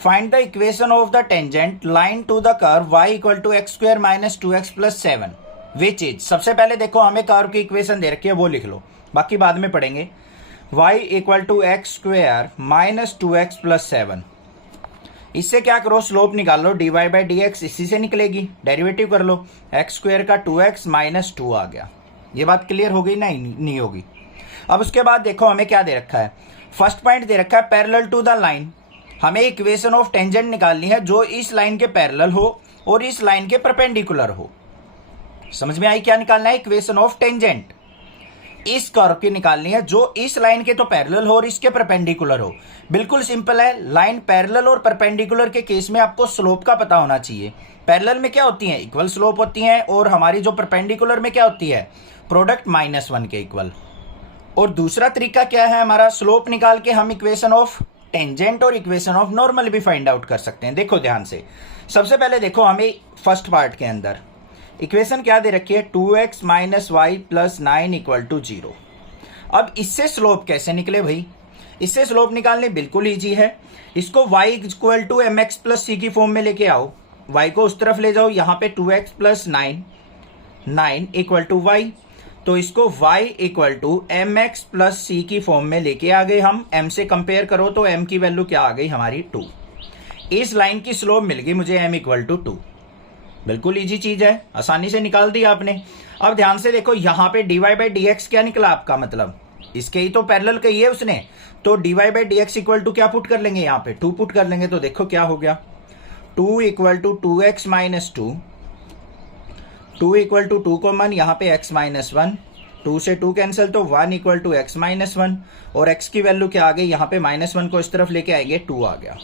Find the equation of the tangent line to the curve y equal to x square minus 2x plus 7 which is. सबसे पहले देखो हमें curve की equation दे रखी है, वो लिख लो, बाकी बाद में पढ़ेंगे। y equal to x square minus 2x plus 7, इससे क्या करो, स्लोप निकाल लो, dy बाई डी एक्स इसी से निकलेगी, डेरिवेटिव कर लो, एक्स स्क्वायर का 2x माइनस 2 आ गया। ये बात क्लियर हो गई ना? नहीं होगी। अब उसके बाद देखो हमें क्या दे रखा है, फर्स्ट पॉइंट दे रखा है पैरेलल टू द लाइन। हमें इक्वेशन ऑफ टेंजेंट निकालनी है जो इस लाइन के पैरेलल हो और इस लाइन के परपेंडिकुलर हो। समझ में आई? क्या निकालना है? इक्वेशन ऑफ टेंजेंट इस कर्व की निकालनी है जो इस लाइन के तो पैरेलल हो और इसके परपेंडिकुलर हो। बिल्कुल सिंपल है। लाइन पैरेलल और परपेंडिकुलर के केस में आपको स्लोप का पता होना चाहिए। पैरेलल में क्या होती है? इक्वल स्लोप होती है, और हमारी जो परपेंडिकुलर में क्या होती है? प्रोडक्ट -1 के इक्वल। और दूसरा तरीका क्या है हमारा, स्लोप निकाल के हम इक्वेशन ऑफ टेंजेंट और इक्वेशन ऑफ नॉर्मल भी फाइंड आउट कर सकते हैं। देखो ध्यान से, सबसे पहले देखो हमें फर्स्ट पार्ट के अंदर इक्वेशन क्या दे रखी है, 2x minus y plus 9 equal to 0। अब इससे स्लोप कैसे निकले भाई? इससे स्लोप निकालने बिल्कुल ईजी है। इसको y equal to m x plus c की फॉर्म में लेके आओ, y को उस तरफ ले जाओ, यहाँ पे 2x plus 9 equal to Y, तो इसको y equal to m x plus c की फॉर्म में लेके आ गए हम। m से कंपेयर करो तो m की वैल्यू क्या आ गई हमारी? 2। इस लाइन की स्लोप मिल गई मुझे m इक्वल टू 2। बिल्कुल इजी चीज है, आसानी से निकाल दी आपने। अब ध्यान से देखो, यहाँ पे dy बाई डी एक्स क्या निकला आपका, मतलब इसके ही तो पैरेलल कही है उसने, तो dy by D x equal to क्या पुट कर लेंगे, यहाँ पे 2 पुट कर लेंगे, तो देखो क्या हो गया, 2 equal to 2x minus 2 equal to 2 common, यहाँ पे x माइनस 1, 2 से 2 कैंसिल, तो 1 इक्वल टू x माइनस 1, और x की वैल्यू क्या आ गई, यहाँ पे -1 को इस तरफ लेके आएंगे, 2 आ गया।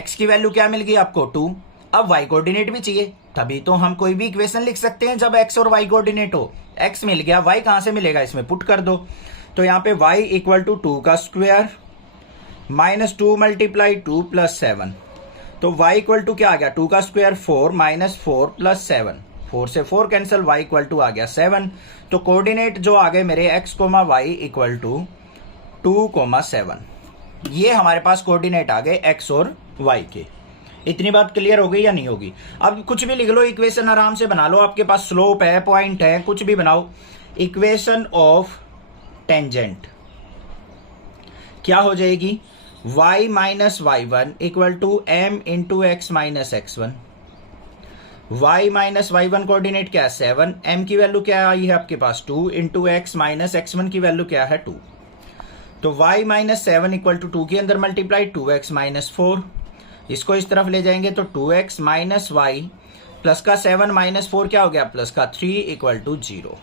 x की वैल्यू क्या मिल गई आपको? 2। अब y कोऑर्डिनेट भी चाहिए, तभी तो हम कोई भी इक्वेशन लिख सकते हैं जब x और y कोऑर्डिनेट हो। x मिल गया, y कहां से मिलेगा, इसमें पुट कर दो, तो यहाँ पे y इक्वल टू 2 का स्क्वायर माइनस 2 मल्टीप्लाई 2 प्लस 7, तो y इक्वल टू क्या आ गया, 2 का स्क्वायर 4 माइनस 4 प्लस 7, 4 से 4 कैंसिल, y इक्वल टू आ गया 7। तो कोऑर्डिनेट जो आ गए मेरे x, y इक्वल टू 2,7। ये हमारे पास कोऑर्डिनेट आ गए x और y के। इतनी बात क्लियर हो गई या नहीं होगी? अब कुछ भी लिख लो, इक्वेशन आराम से बना लो, आपके पास स्लोप है, पॉइंट है, कुछ भी बनाओ। इक्वेशन ऑफ टेंजेंट क्या हो जाएगी, y minus y1 equal to m into x minus x1। y minus y1 coordinate क्या है 7, m की वैल्यू क्या आई है आपके पास 2 इंटू एक्स माइनस x1 की वैल्यू क्या है 2, तो y माइनस 7 इक्वल टू 2 के अंदर मल्टीप्लाई 2x माइनस 4, इसको इस तरफ ले जाएंगे तो 2x माइनस वाई प्लस का 7 माइनस 4 क्या हो गया, प्लस का 3 इक्वल टू 0।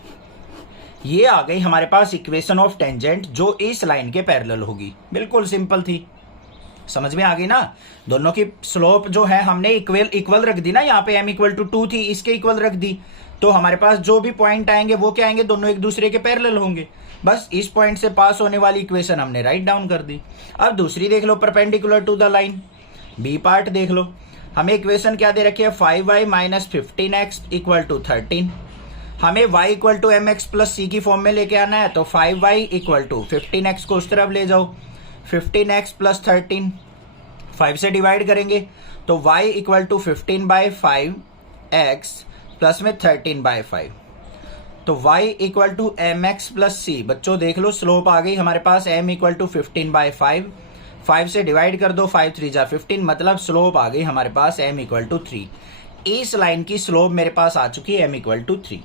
ये आ गई हमारे पास इक्वेशन ऑफ टेंजेंट जो इस लाइन के पैरेलल होगी। बिल्कुल सिंपल थी, समझ में आ गई ना? दोनों की स्लोप जो है हमने इक्वल रख दी ना, यहाँ पे m इक्वल टू 2 थी, इसके इक्वल रख दी, तो हमारे पास जो भी पॉइंट आएंगे वो क्या आएंगे, दोनों एक दूसरे के पैरेलल होंगे। बस इस पॉइंट से पास होने वाली इक्वेशन हमने राइट डाउन कर दी। अब दूसरी देख लो, perpendicular to the line, B part देख लो। हमें इक्वेशन क्या दे रखी है, 5y minus 15x equal to 13। हमें y equal to m x plus c की फॉर्म में लेके आना है, तो 5y इक्वल टू 15x को उस तरफ ले जाओ, 15x प्लस 13, 5 से डिवाइड करेंगे तो y equal to 15/5x plus में 13/5, तो y equal to m x plus c. बच्चों देख लो, स्लोप आ गई हमारे पास m इक्वल टू 15/5, 5 से डिवाइड कर दो, 5 3 जा 15, मतलब स्लोप आ गई हमारे पास m इक्वल टू 3। इस लाइन की स्लोप मेरे पास आ चुकी है m इक्वल टू 3।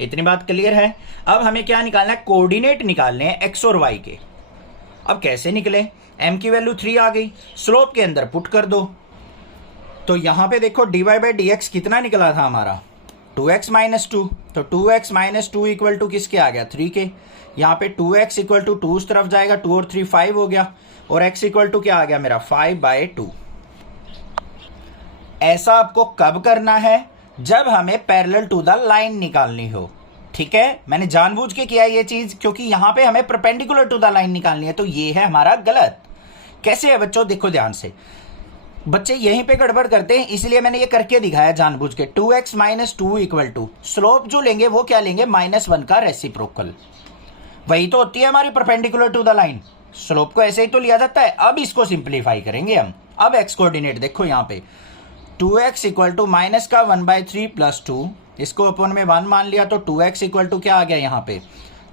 इतनी बात क्लियर है? अब हमें क्या निकालना है, कोऑर्डिनेट निकालने हैं x और y के। अब कैसे निकले, m की वैल्यू 3 आ गई, स्लोप के अंदर पुट कर दो, तो यहां पे देखो dy बाई डी एक्स कितना निकला था हमारा, 2x माइनस 2, तो 2x माइनस 2 इक्वल टू किसके आ गया, 3 के। यहाँ पे 2x इक्वल टू 2 उस तरफ जाएगा, 2 और 3 5 हो गया, और x इक्वल टू क्या आ गया मेरा 5/2। ऐसा आपको कब करना है, जब हमें पैरेलल टू द लाइन निकालनी हो। ठीक है, मैंने जानबूझ के किया ये चीज, क्योंकि यहां पे हमें परपेंडिकुलर टू द लाइन निकालनी है, तो ये है हमारा गलत। कैसे है बच्चों, देखो ध्यान से, बच्चे यहीं पे गड़बड़ करते हैं, इसलिए मैंने ये करके दिखाया जानबूझ के। 2x minus 2 equal to, slope जो लेंगे वो क्या लेंगे, -1 का रेसिप्रोकल, वही तो होती है हमारी perpendicular to the line. Slope को ऐसे ही तो लिया जाता है। अब इसको सिंप्लीफाई करेंगे हम, अब एक्स कोऑर्डिनेट देखो यहाँ पे 2x इक्वल टू माइनस का 1/3 प्लस 2, इसको अपन में 1 मान लिया तो 2x इक्वल टू क्या आ गया यहाँ पे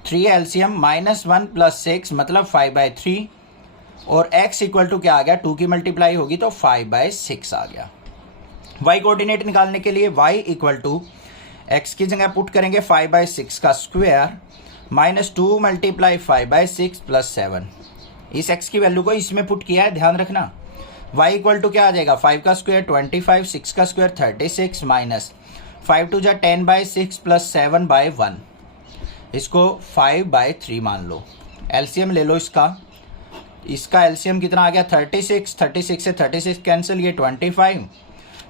3 एलसीएम -1 + 6 मतलब 5/3 और x इक्वल टू क्या आ गया 2 की मल्टीप्लाई होगी तो 5/6 आ गया। y कोऑर्डिनेट निकालने के लिए y इक्वल टू x की जगह पुट करेंगे 5/6 का स्क्वायर -2 × 5/6 + 7। इस x की वैल्यू को इसमें पुट किया है, ध्यान रखना। y इक्वल टू क्या आ जाएगा 5 का स्क्वायर 25, 6 का स्क्वायर 36 माइनस 5 2 = 10/6 + 7/1, इसको 5/3 मान लो। एलसीएम ले लो इसका एलसीएम कितना आ गया 36, 36 से 36 कैंसिल, ये 25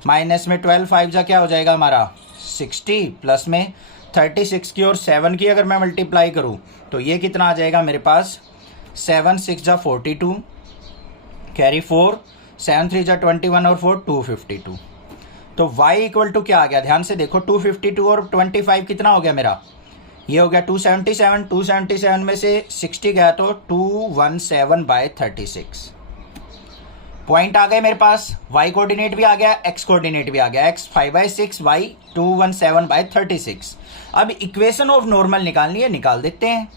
माइनस में 12 5 जा क्या हो जाएगा हमारा 60 प्लस में 36 की और 7 की अगर मैं मल्टीप्लाई करूं तो ये कितना आ जाएगा मेरे पास 7 6 जा 42 कैरी 4 7 3 जा 21 और 4 252। तो y इक्वल टू क्या आ गया ध्यान से देखो 252 और 25 कितना हो गया मेरा, ये हो गया 277, 277 में से 60 गया तो 217/36 पॉइंट आ गए मेरे पास। y कोऑर्डिनेट भी आ गया, x कोऑर्डिनेट भी आ गया, x 5/6, y 217/36। अब इक्वेशन ऑफ नॉर्मल निकालनी है, निकाल देते हैं।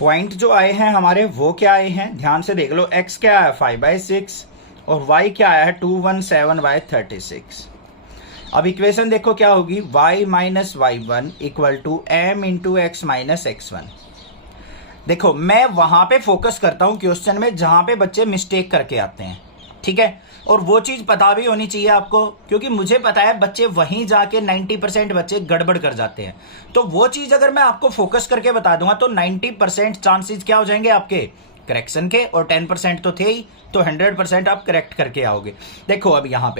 पॉइंट जो आए हैं हमारे वो क्या आए हैं ध्यान से देख लो, x क्या आया 5/6 और y क्या आया है 217/36। अब इक्वेशन देखो क्या होगी y - y1 equal to m × x - x1। देखो मैं वहां पे फोकस करता हूं क्वेश्चन में जहां पे बच्चे मिस्टेक करके आते हैं, ठीक है, और वो चीज पता भी होनी चाहिए आपको, क्योंकि मुझे पता है बच्चे वहीं जाके 90% बच्चे गड़बड़ कर जाते हैं। तो वो चीज अगर मैं आपको फोकस करके बता दूंगा तो 90% चांसेस क्या हो जाएंगे आपके करेक्शन के, और 10% तो थे ही, तो 100% आप करेक्ट करके आओगे। देखो अब यहाँ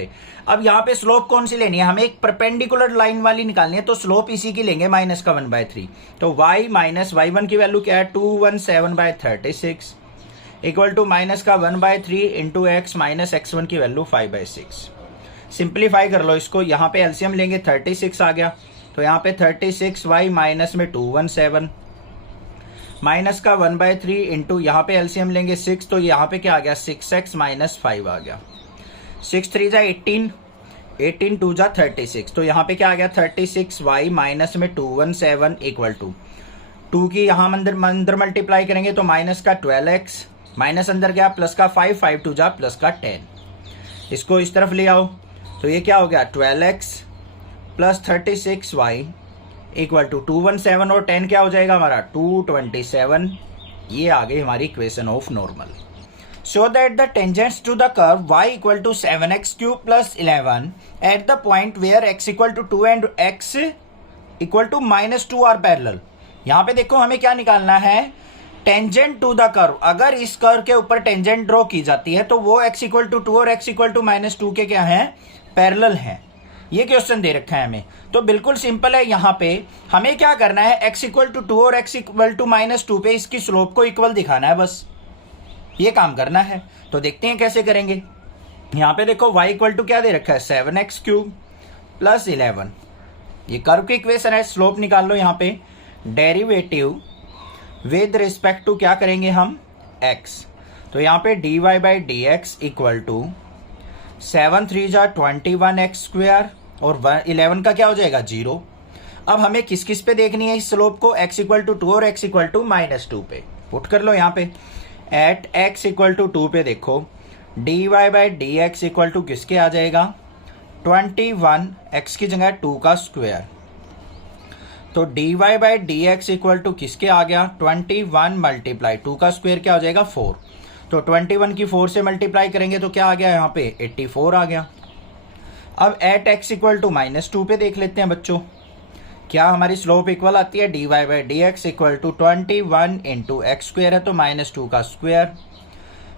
पे स्लोप कौन सी लेनी है, हमें एक परपेंडिकुलर लाइन वाली निकालनी है, तो स्लोप इसी की लेंगे माइनस का 1/3। तो y - y1 की वैल्यू क्या है 217/36 इक्वल टू माइनस का 1/3 × x - x1 की वैल्यू 5/6। सिंप्लीफाई कर लो इसको, यहाँ पे एलसीएम लेंगे 36 आ गया, तो यहाँ पे 36 y माइनस में 217 माइनस का 1/3 इंटू यहाँ पे एलसीएम लेंगे 6, तो यहाँ पे क्या आ गया 6x - 5 आ गया। 6 3 जा 18, 18 2 जा 36, तो यहाँ पे क्या आ गया 36y माइनस में 217 इक्वल टू 2 की यहाँ अंदर मल्टीप्लाई करेंगे तो माइनस का 12x माइनस अंदर गया प्लस का 5 5 2 जा प्लस का 10, इसको इस तरफ ले आओ तो ये क्या हो गया 12x plus 36y equal to 217 और 10 क्या हो जाएगा हमारा 227। ये आ गई हमारी equation of normal. Show that the tangents to the curve y equal to 7x³ plus 11 at the point where x equal to 2 and x equal to -2 are parallel. यहाँ पे देखो हमें क्या निकालना है टेंजेंट टू द कर्व। अगर इस curve के ऊपर टेंजेंट ड्रॉ की जाती है तो वो x इक्वल टू 2 और x इक्वल टू -2 के क्या है पैरेलल हैं। ये क्वेश्चन दे रखा है हमें, तो बिल्कुल सिंपल है। यहाँ पे हमें क्या करना है x इक्वल टू 2 और x इक्वल टू -2 पे इसकी स्लोप को इक्वल दिखाना है, बस ये काम करना है। तो देखते हैं कैसे करेंगे। यहाँ पे देखो y इक्वल टू क्या दे रखा है 7x³ प्लस 11, ये कर्व की इक्वेशन है। स्लोप निकाल लो, यहाँ पे डेरिवेटिव विद रिस्पेक्ट टू क्या करेंगे हम x, तो यहाँ पे dy/dx इक्वल टू 7 3 जा 21x² और 11 का क्या हो जाएगा 0। अब हमें किस किस पे देखनी है इस स्लोप को, x इक्वल टू 2 और x इक्वल टू -2 पे पुट कर लो। यहाँ पे एट x इक्वल टू 2 पे देखो dy/dx इक्वल टू किसके आ जाएगा 21, x की जगह 2 का स्क्वायर, तो dy/dx इक्वल टू किसके आ गया 21 मल्टीप्लाई 2 का स्क्वायर क्या हो जाएगा 4, तो 21 की 4 से मल्टीप्लाई करेंगे तो क्या आ गया यहाँ पे 84 आ गया। अब एट x इक्वल टू -2 पे देख लेते हैं बच्चों, क्या हमारी स्लोप इक्वल आती है dy/dx equal to 21 into x square है तो -2 का स्क्वायर,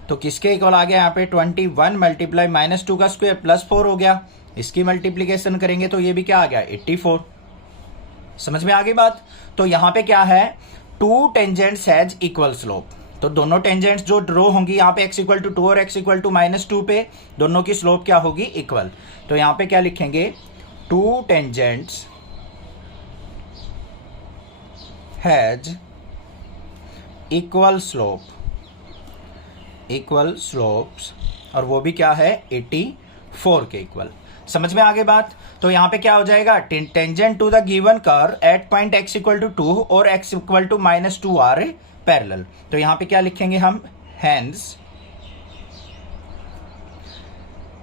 तो किसके इक्वल आ गया यहाँ पे 21 मल्टीप्लाई -2 का स्क्वायर प्लस 4 हो गया, इसकी मल्टीप्लीकेशन करेंगे तो ये भी क्या आ गया 84। समझ में आ गई बात। तो यहाँ पे क्या है 2 टेंजेंट्स हैज इक्वल स्लोप, तो दोनों टेंजेंट्स जो ड्रॉ होंगी यहाँ पे x इक्वल टू 2 और x इक्वल टू -2 पे दोनों की स्लोप क्या होगी इक्वल। तो यहाँ पे क्या लिखेंगे 2 टेंजेंट्स हैज इक्वल स्लोप्स और वो भी क्या है 84 के इक्वल। समझ में आगे बात। तो यहाँ पे क्या हो जाएगा, tangent to the given curve at point x equal to 2 और x equal to -2 are parallel. तो यहाँ पे क्या लिखेंगे हम, hence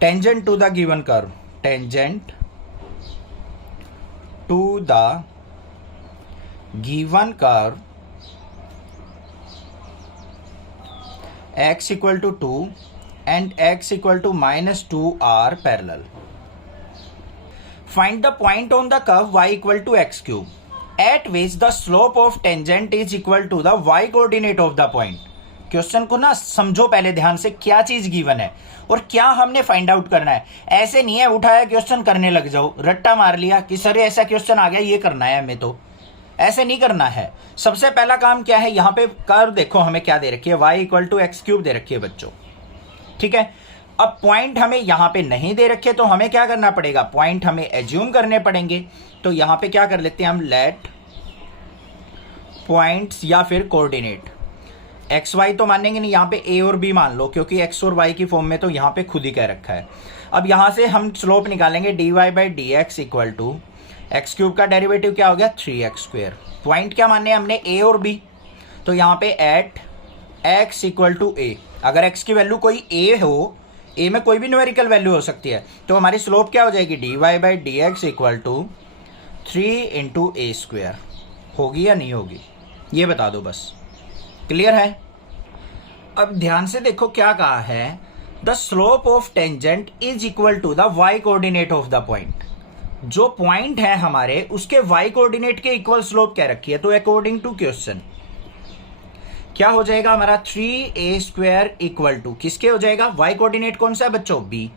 tangent to the given curve, tangent to the given curve x equal to 2 and x equal to -2 are parallel. Find the point on the curve y equal to x cube at which the slope of tangent is equal to the y coordinate of the point. Question को ना समझो पहले ध्यान से, क्या चीज given है और क्या हमने फाइंड आउट करना है। ऐसे नहीं है उठाया क्वेश्चन करने लग जाओ, रट्टा मार लिया कि सर ऐसा क्वेश्चन आ गया ये करना है हमें, तो ऐसे नहीं करना है। सबसे पहला काम क्या है, यहां पे कर्व देखो हमें क्या दे रखी है, y equal to x cube दे रखी है बच्चों, ठीक है। अब पॉइंट हमें यहां पे नहीं दे रखे तो हमें क्या करना पड़ेगा, पॉइंट हमें एज्यूम करने पड़ेंगे। तो यहां पे क्या कर लेते हैं हम, लेट पॉइंट्स या फिर कोऑर्डिनेट, एक्स वाई तो मानेंगे नहीं, यहां पे ए और बी मान लो, क्योंकि एक्स और वाई की फॉर्म में तो यहां पे खुद ही कह रखा है। अब यहां से हम स्लोप निकालेंगे, d y by D x equal to x cube का डेरिवेटिव क्या हो गया 3x²। पॉइंट क्या मानने हैं हमने, ए और बी। तो यहाँ पे एट x इक्वल टू ए, अगर x की वैल्यू कोई a हो, a में कोई भी न्यूमेरिकल वैल्यू हो सकती है, तो हमारी स्लोप क्या हो जाएगी, dy by D x equal to 3 × a²। होगी या नहीं होगी ये बता दो बस, क्लियर है। अब ध्यान से देखो क्या कहा है, the slope of tangent is equal to the y coordinate of the point. जो पॉइंट है हमारे उसके y कोऑर्डिनेट के इक्वल स्लोप क्या रखी है, तो अकॉर्डिंग टू क्वेश्चन क्या हो जाएगा हमारा 3a² इक्वल टू किसके हो जाएगा, y कोऑर्डिनेट कौन सा है बच्चों, b।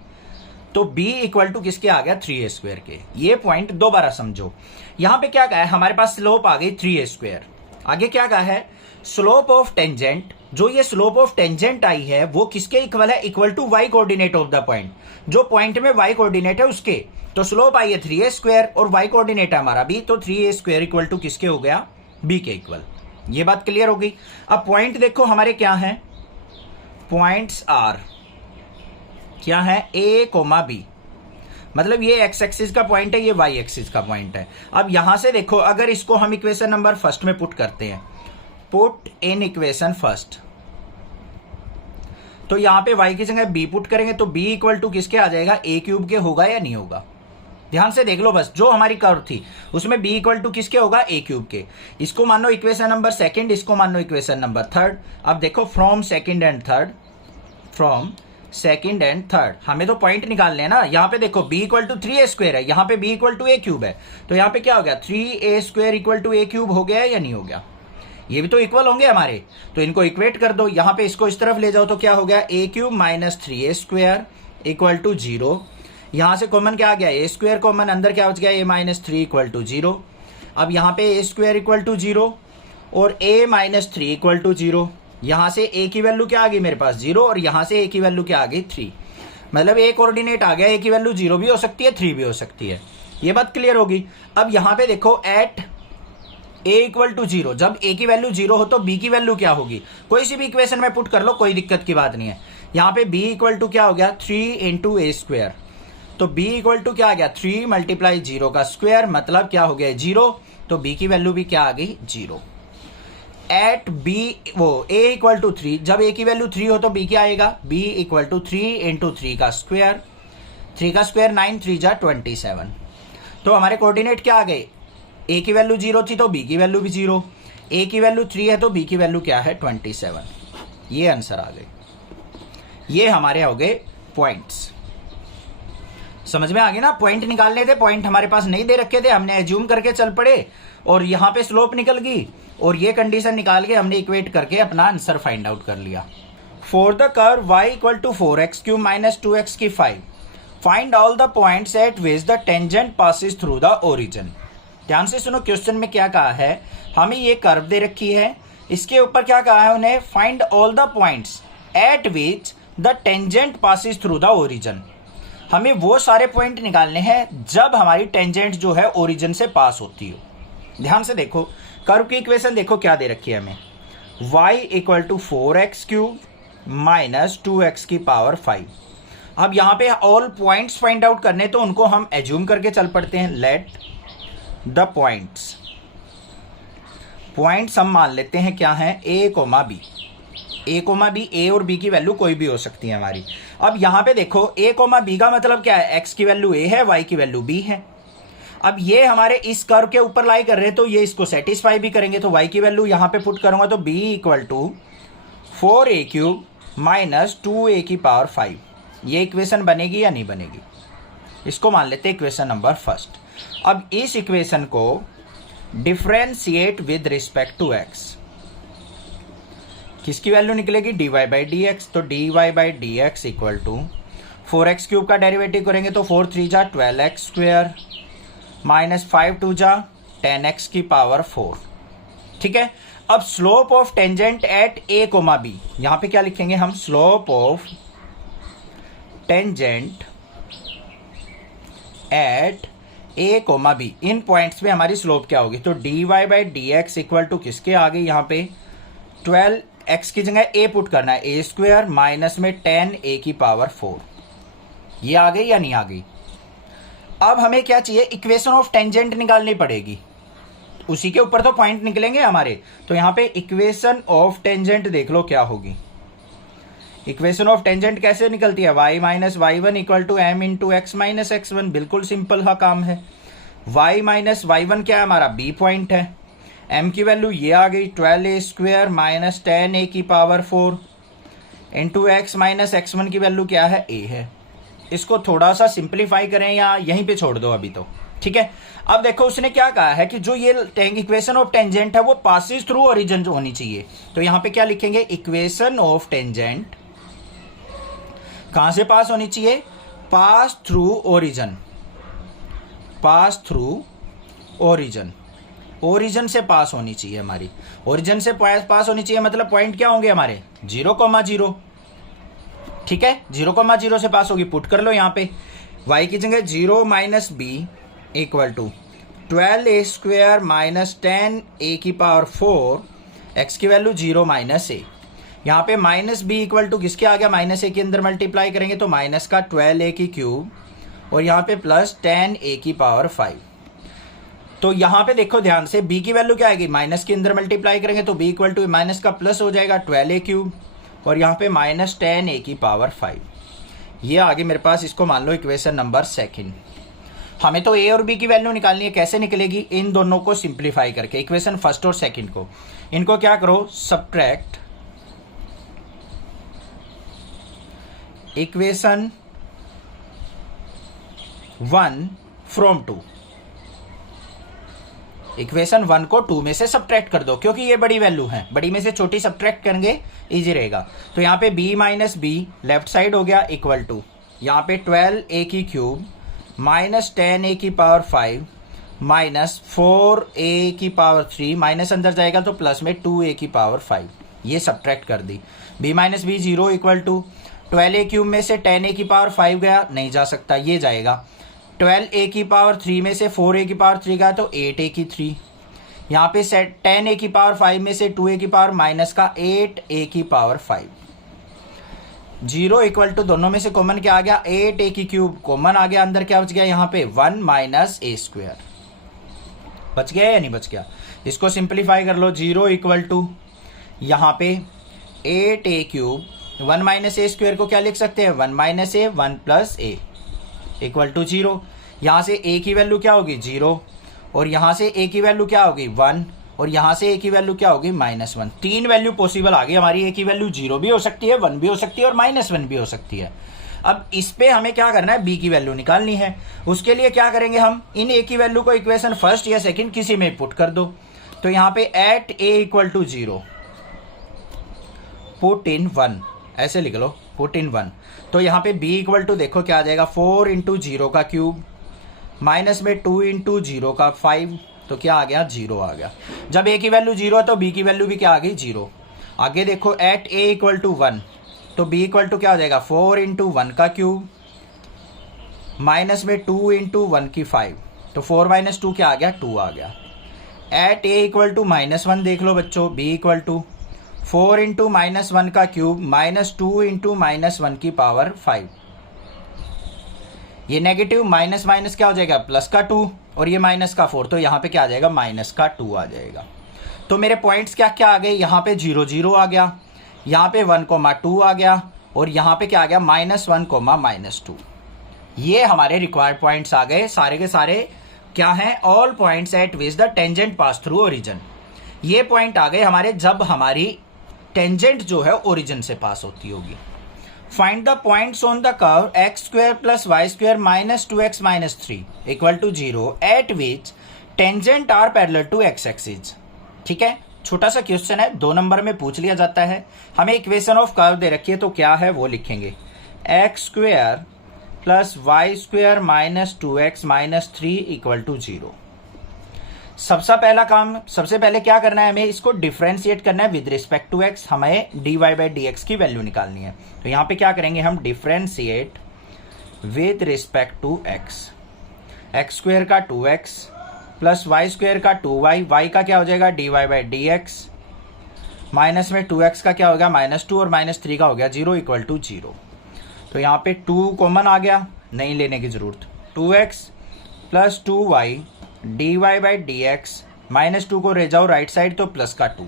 तो b इक्वल टू किसके आ गया 3a² के। ये पॉइंट दोबारा समझो, यहां पे क्या कहा है, हमारे पास स्लोप आ गई 3a²। आगे क्या कहा है, स्लोप ऑफ टेंजेंट, जो ये स्लोप ऑफ टेंजेंट आई है वो किसके इक्वल है, equal to y coordinate of the point. जो पॉइंट में y कोऑर्डिनेट है उसके, तो स्लोप आई है 3a² और y कोऑर्डिनेट है हमारा b, तो 3a² इक्वल टू किसके हो गया, b के इक्वल। ये बात क्लियर हो गई। अब पॉइंट देखो हमारे क्या हैं, पॉइंट्स आर क्या है, a, b, मतलब ये x एक्सिस का पॉइंट है, ये y एक्सिस का पॉइंट है। अब यहां से देखो, अगर इसको हम इक्वेशन नंबर फर्स्ट में पुट करते हैं, पुट इन इक्वेशन फर्स्ट, तो यहां पे y की जगह b पुट करेंगे तो b इक्वल टू किसके आ जाएगा, a³ के होगा या नहीं होगा। ध्यान से देख लो बस, जो हमारी कर्व थी उसमें b इक्वल टू किसके होगा, a³ के। इसको मान लो इक्वेशन नंबर सेकंड, इसको मान लो इक्वेशन नंबर थर्ड। अब देखो from second and third, from second and third हमें तो पॉइंट निकालने हैं ना। यहाँ पे देखो b इक्वल टू 3a² है, यहाँ पे b इक्वल टू a³ है, तो यहाँ पे क्या हो गया 3a² इक्वल टू a³ हो गया या नहीं हो गया। ये भी तो इक्वल होंगे हमारे, तो इनको इक्वेट कर दो। यहाँ पे इसको इस तरफ ले जाओ तो क्या हो गया, a³ minus 3a² equal to 0। यहाँ से कॉमन क्या आ गया, a² कॉमन, अंदर क्या बच गया, a माइनस 3 इक्वल टू 0। अब यहाँ पे a² इक्वल टू 0 और a माइनस 3 इक्वल टू 0। यहाँ से a की वैल्यू क्या आ गई मेरे पास 0 और यहाँ से a की वैल्यू क्या आ गई 3। मतलब a कोऑर्डिनेट आ गया, a की वैल्यू 0 भी हो सकती है 3 भी हो सकती है। ये बात क्लियर होगी। अब यहाँ पे देखो एट a इक्वल टू 0, जब a की वैल्यू 0 हो तो b की वैल्यू क्या होगी, कोई सी भी इक्वेशन में पुट कर लो, कोई दिक्कत की बात नहीं है। यहाँ पे b इक्वल टू क्या हो गया 3 × a², तो b इक्वल टू क्या आ गया 3 × 0 का स्क्वायर, मतलब क्या हो गया 0, तो b की वैल्यू भी क्या आ गई 0। एट b वो a इक्वल टू 3, जब a की वैल्यू 3 हो तो b क्या आएगा, b इक्वल टू 3 × 3 का स्क्वायर, 3 का स्क्वायर 9 3 जा 27। तो हमारे कोऑर्डिनेट क्या आ गए, a की वैल्यू 0 थी तो b की वैल्यू भी 0, a की वैल्यू 3 है तो b की वैल्यू क्या है 27। ये आंसर आ गए। ये हमारे हो गए पॉइंट्स। समझ में आ गया ना, पॉइंट निकालने थे, पॉइंट हमारे पास नहीं दे रखे थे, हमने एज्यूम करके चल पड़े और यहाँ पे स्लोप निकल गई और ये कंडीशन निकाल के हमने इक्वेट करके अपना आंसर फाइंड आउट कर लिया। For the curve y equal to 4x³ minus 2x की 5, find all the points at which the tangent passes through the origin. ध्यान से सुनो, क्वेश्चन में क्या कहा है, हमें ये कर्व दे रखी है, इसके ऊपर क्या कहा है उन्हें, find all the points at which the tangent passes through the origin. हमें वो सारे पॉइंट निकालने हैं जब हमारी टेंजेंट जो है ओरिजिन से पास होती हो। ध्यान से देखो, कर्व की इक्वेशन देखो क्या दे रखी है हमें, y equal to 4x³ minus 2x की पावर 5। अब यहाँ पे ऑल पॉइंट्स फाइंड आउट करने तो उनको हम एज्यूम करके चल पड़ते हैं। लेट द पॉइंट्स हम मान लेते हैं क्या है, a, b। a और b की वैल्यू कोई भी हो सकती है हमारी। अब यहाँ पे देखो a, b का मतलब क्या है, x की वैल्यू a है, y की वैल्यू b है। अब ये हमारे इस कर्व के ऊपर लाई कर रहे हैं तो ये इसको सेटिस्फाई भी करेंगे। तो y की वैल्यू यहाँ पे पुट करूंगा तो b equal to 4a³ minus 2a की पावर 5। ये इक्वेशन बनेगी या नहीं बनेगी, इसको मान लेते हैं इक्वेशन नंबर फर्स्ट। अब इस इक्वेशन को differentiate with respect to x, किसकी वैल्यू निकलेगी, dy बाई डी एक्स। तो dy by D x equal to 4x³ का डेरिवेटिव करेंगे तो 4 3 जा 12x² माइनस 5 2 जा 10x की पावर 4। ठीक है। अब slope of tangent at a, b, यहां पे क्या लिखेंगे हम, slope of tangent at a, b, इन पॉइंट्स पे हमारी स्लोप क्या होगी। तो dy by D x equal to किसके आ गई, यहाँ पे 12x की जगह a पुट करना है, a² माइनस में 10a की पावर 4। ये आ गई या नहीं आ गई। अब हमें क्या चाहिए, इक्वेशन ऑफ टेंजेंट निकालनी पड़ेगी, उसी के ऊपर तो पॉइंट निकलेंगे हमारे। तो यहाँ पे इक्वेशन ऑफ टेंजेंट देख लो क्या होगी। इक्वेशन ऑफ टेंजेंट कैसे निकलती है, y minus y1 equal to m into x minus x1। बिल्कुल सिंपल हा काम है। y माइनस y1 क्या है हमारा, b पॉइंट है। m की वैल्यू ये आ गई 12a² माइनस 10a की power 4 into x minus x1 की वैल्यू क्या है, a है। इसको थोड़ा सा सिंप्लीफाई करें या यहीं पे छोड़ दो अभी तो, ठीक है। अब देखो उसने क्या कहा है कि जो ये इक्वेशन ऑफ टेंजेंट है वो पासिस थ्रू ओरिजिन होनी चाहिए। तो यहां पे क्या लिखेंगे, इक्वेशन ऑफ टेंजेंट कहां से पास होनी चाहिए, pass through origin. Pass through origin, origin से पास होनी चाहिए हमारी। ओरिजिन से पास होनी चाहिए मतलब पॉइंट क्या होंगे हमारे, 0,0। ठीक है, 0,0 से पास होगी, पुट कर लो यहाँ पे y की जगह 0 minus b equal to 12a² minus 10a की पावर 4, x की वैल्यू 0 माइनस a। यहाँ पे माइनस b इक्वल टू किसके आ गया, माइनस a के अंदर मल्टीप्लाई करेंगे तो माइनस का 12a³ और यहाँ पे प्लस 10a की पावर 5। तो यहाँ पे देखो ध्यान से, b की वैल्यू क्या आएगी, माइनस के अंदर मल्टीप्लाई करेंगे तो b इक्वल टू माइनस का प्लस हो जाएगा 12a³ और यहाँ पे माइनस 10a की पावर 5। ये आगे मेरे पास, इसको मान लो इक्वेशन नंबर सेकंड। हमें तो a और b की वैल्यू निकालनी है, कैसे निकलेगी, इन दोनों को सिंप्लीफाई करके। इक्वेशन फर्स्ट और सेकंड को, इनको क्या करो, सब्ट्रैक्ट इक्वेशन 1 फ्रॉम 2। इक्वेशन 1 को 2 में से सब्ट्रैक्ट कर दो, क्योंकि ये बड़ी वैल्यू है, बड़ी में से छोटी सब्ट्रैक्ट करेंगे इजी रहेगा। तो यहाँ पे b minus b left side हो गया इक्वल टू, यहाँ पे 12a³ माइनस 10a की पावर 5 माइनस 4a की पावर 3, माइनस अंदर जाएगा तो प्लस में 2a की पावर 5। ये सब्ट्रैक्ट कर दी। b minus b 0 equal to 12a³ में से 10a की पावर 5 गया, नहीं जा सकता, ये जाएगा। 12a की पावर 3 में से 4a की पावर 3 गया तो 8a की 3। यहाँ पे सेट 10a की पावर 5 में से 2a की पावर माइनस का 8a की पावर 5। 0 इक्वल टू दोनों में से कॉमन क्या आ गया, 8a³ कॉमन आ गया, अंदर क्या बच गया, यहाँ पे 1 माइनस a²। बच गया या नहीं बच गया, इसको सिंप्लीफाई कर लो। 0 इक्वल टू यहाँ पे 8a³, 1 माइनस a² को क्या लिख सकते हैं, 1 minus a 1 plus a equal to 0। यहाँ से a की वैल्यू क्या होगी, 0, और यहाँ से a की वैल्यू क्या होगी, 1, और यहाँ से a की वैल्यू क्या होगी, -1। 3 वैल्यू पॉसिबल आ गई हमारी। a की वैल्यू 0 भी हो सकती है, 1 भी हो सकती है और -1 भी हो सकती है। अब इस पे हमें क्या करना है, b की वैल्यू निकालनी है। उसके लिए क्या करेंगे हम, इन a की वैल्यू को इक्वेशन फर्स्ट या सेकंड किसी में पुट कर दो। तो यहाँ पे at a equal to 0 put in 1, ऐसे लिख लो, पुट इन 1। तो यहाँ पे b इक्वल टू देखो क्या आ जाएगा, 4 इंटू 0 का क्यूब माइनस में 2 इंटू 0 का 5, तो क्या आ गया, 0 आ गया। जब a की वैल्यू 0 है तो b की वैल्यू भी क्या आ गई, 0। आगे देखो एट a इक्वल टू 1, तो b इक्वल टू क्या हो जाएगा, 4 इंटू 1 का क्यूब माइनस में 2 इंटू 1 की 5, तो 4 माइनस 2 क्या आ गया, 2 आ गया। एट a इक्वल टू -1 देख लो बच्चों, b इक्वल टू 4 इंटू -1 का क्यूब -2 इंटू -1 की पावर 5। ये नेगेटिव माइनस माइनस क्या हो जाएगा, प्लस का 2, और ये माइनस का 4, तो यहाँ पे क्या आ जाएगा, माइनस का 2 आ जाएगा। तो मेरे पॉइंट्स क्या क्या आ गए, यहाँ पे 0 0 आ गया, यहाँ पे 1,2 आ गया, और यहाँ पे क्या आ गया, -1, -2। ये हमारे रिक्वायर्ड पॉइंट्स आ गए। सारे के सारे क्या हैं, all points at which the tangent pass through origin. ये पॉइंट आ गए हमारे जब हमारी टेंजेंट जो है ओरिजिन से पास होती होगी। Find the points on the curve x² + y² - 2x - 3 = 0 at which tangent are parallel to x axis. ठीक है, छोटा सा क्वेश्चन है, 2 नंबर में पूछ लिया जाता है। हमें इक्वेशन ऑफ कर्व दे रखी है, तो क्या है वो लिखेंगे, x² + y² - 2x - 3 = 0। सबसे पहले क्या करना है, हमें इसको डिफरेंशिएट करना है विद रिस्पेक्ट टू x। हमें dy/dx की वैल्यू निकालनी है, तो यहां पे क्या करेंगे हम, differentiate with respect to x। x² का 2x प्लस y² का 2y, y का क्या हो जाएगा, dy/dx, माइनस में 2x का क्या होगा, -2, और -3 का हो गया 0 = 0। तो यहाँ पे 2 कॉमन आ गया, नहीं लेने की जरूरत। 2x + 2y dy/dx, -2 को ले जाओ राइट साइड तो प्लस का 2।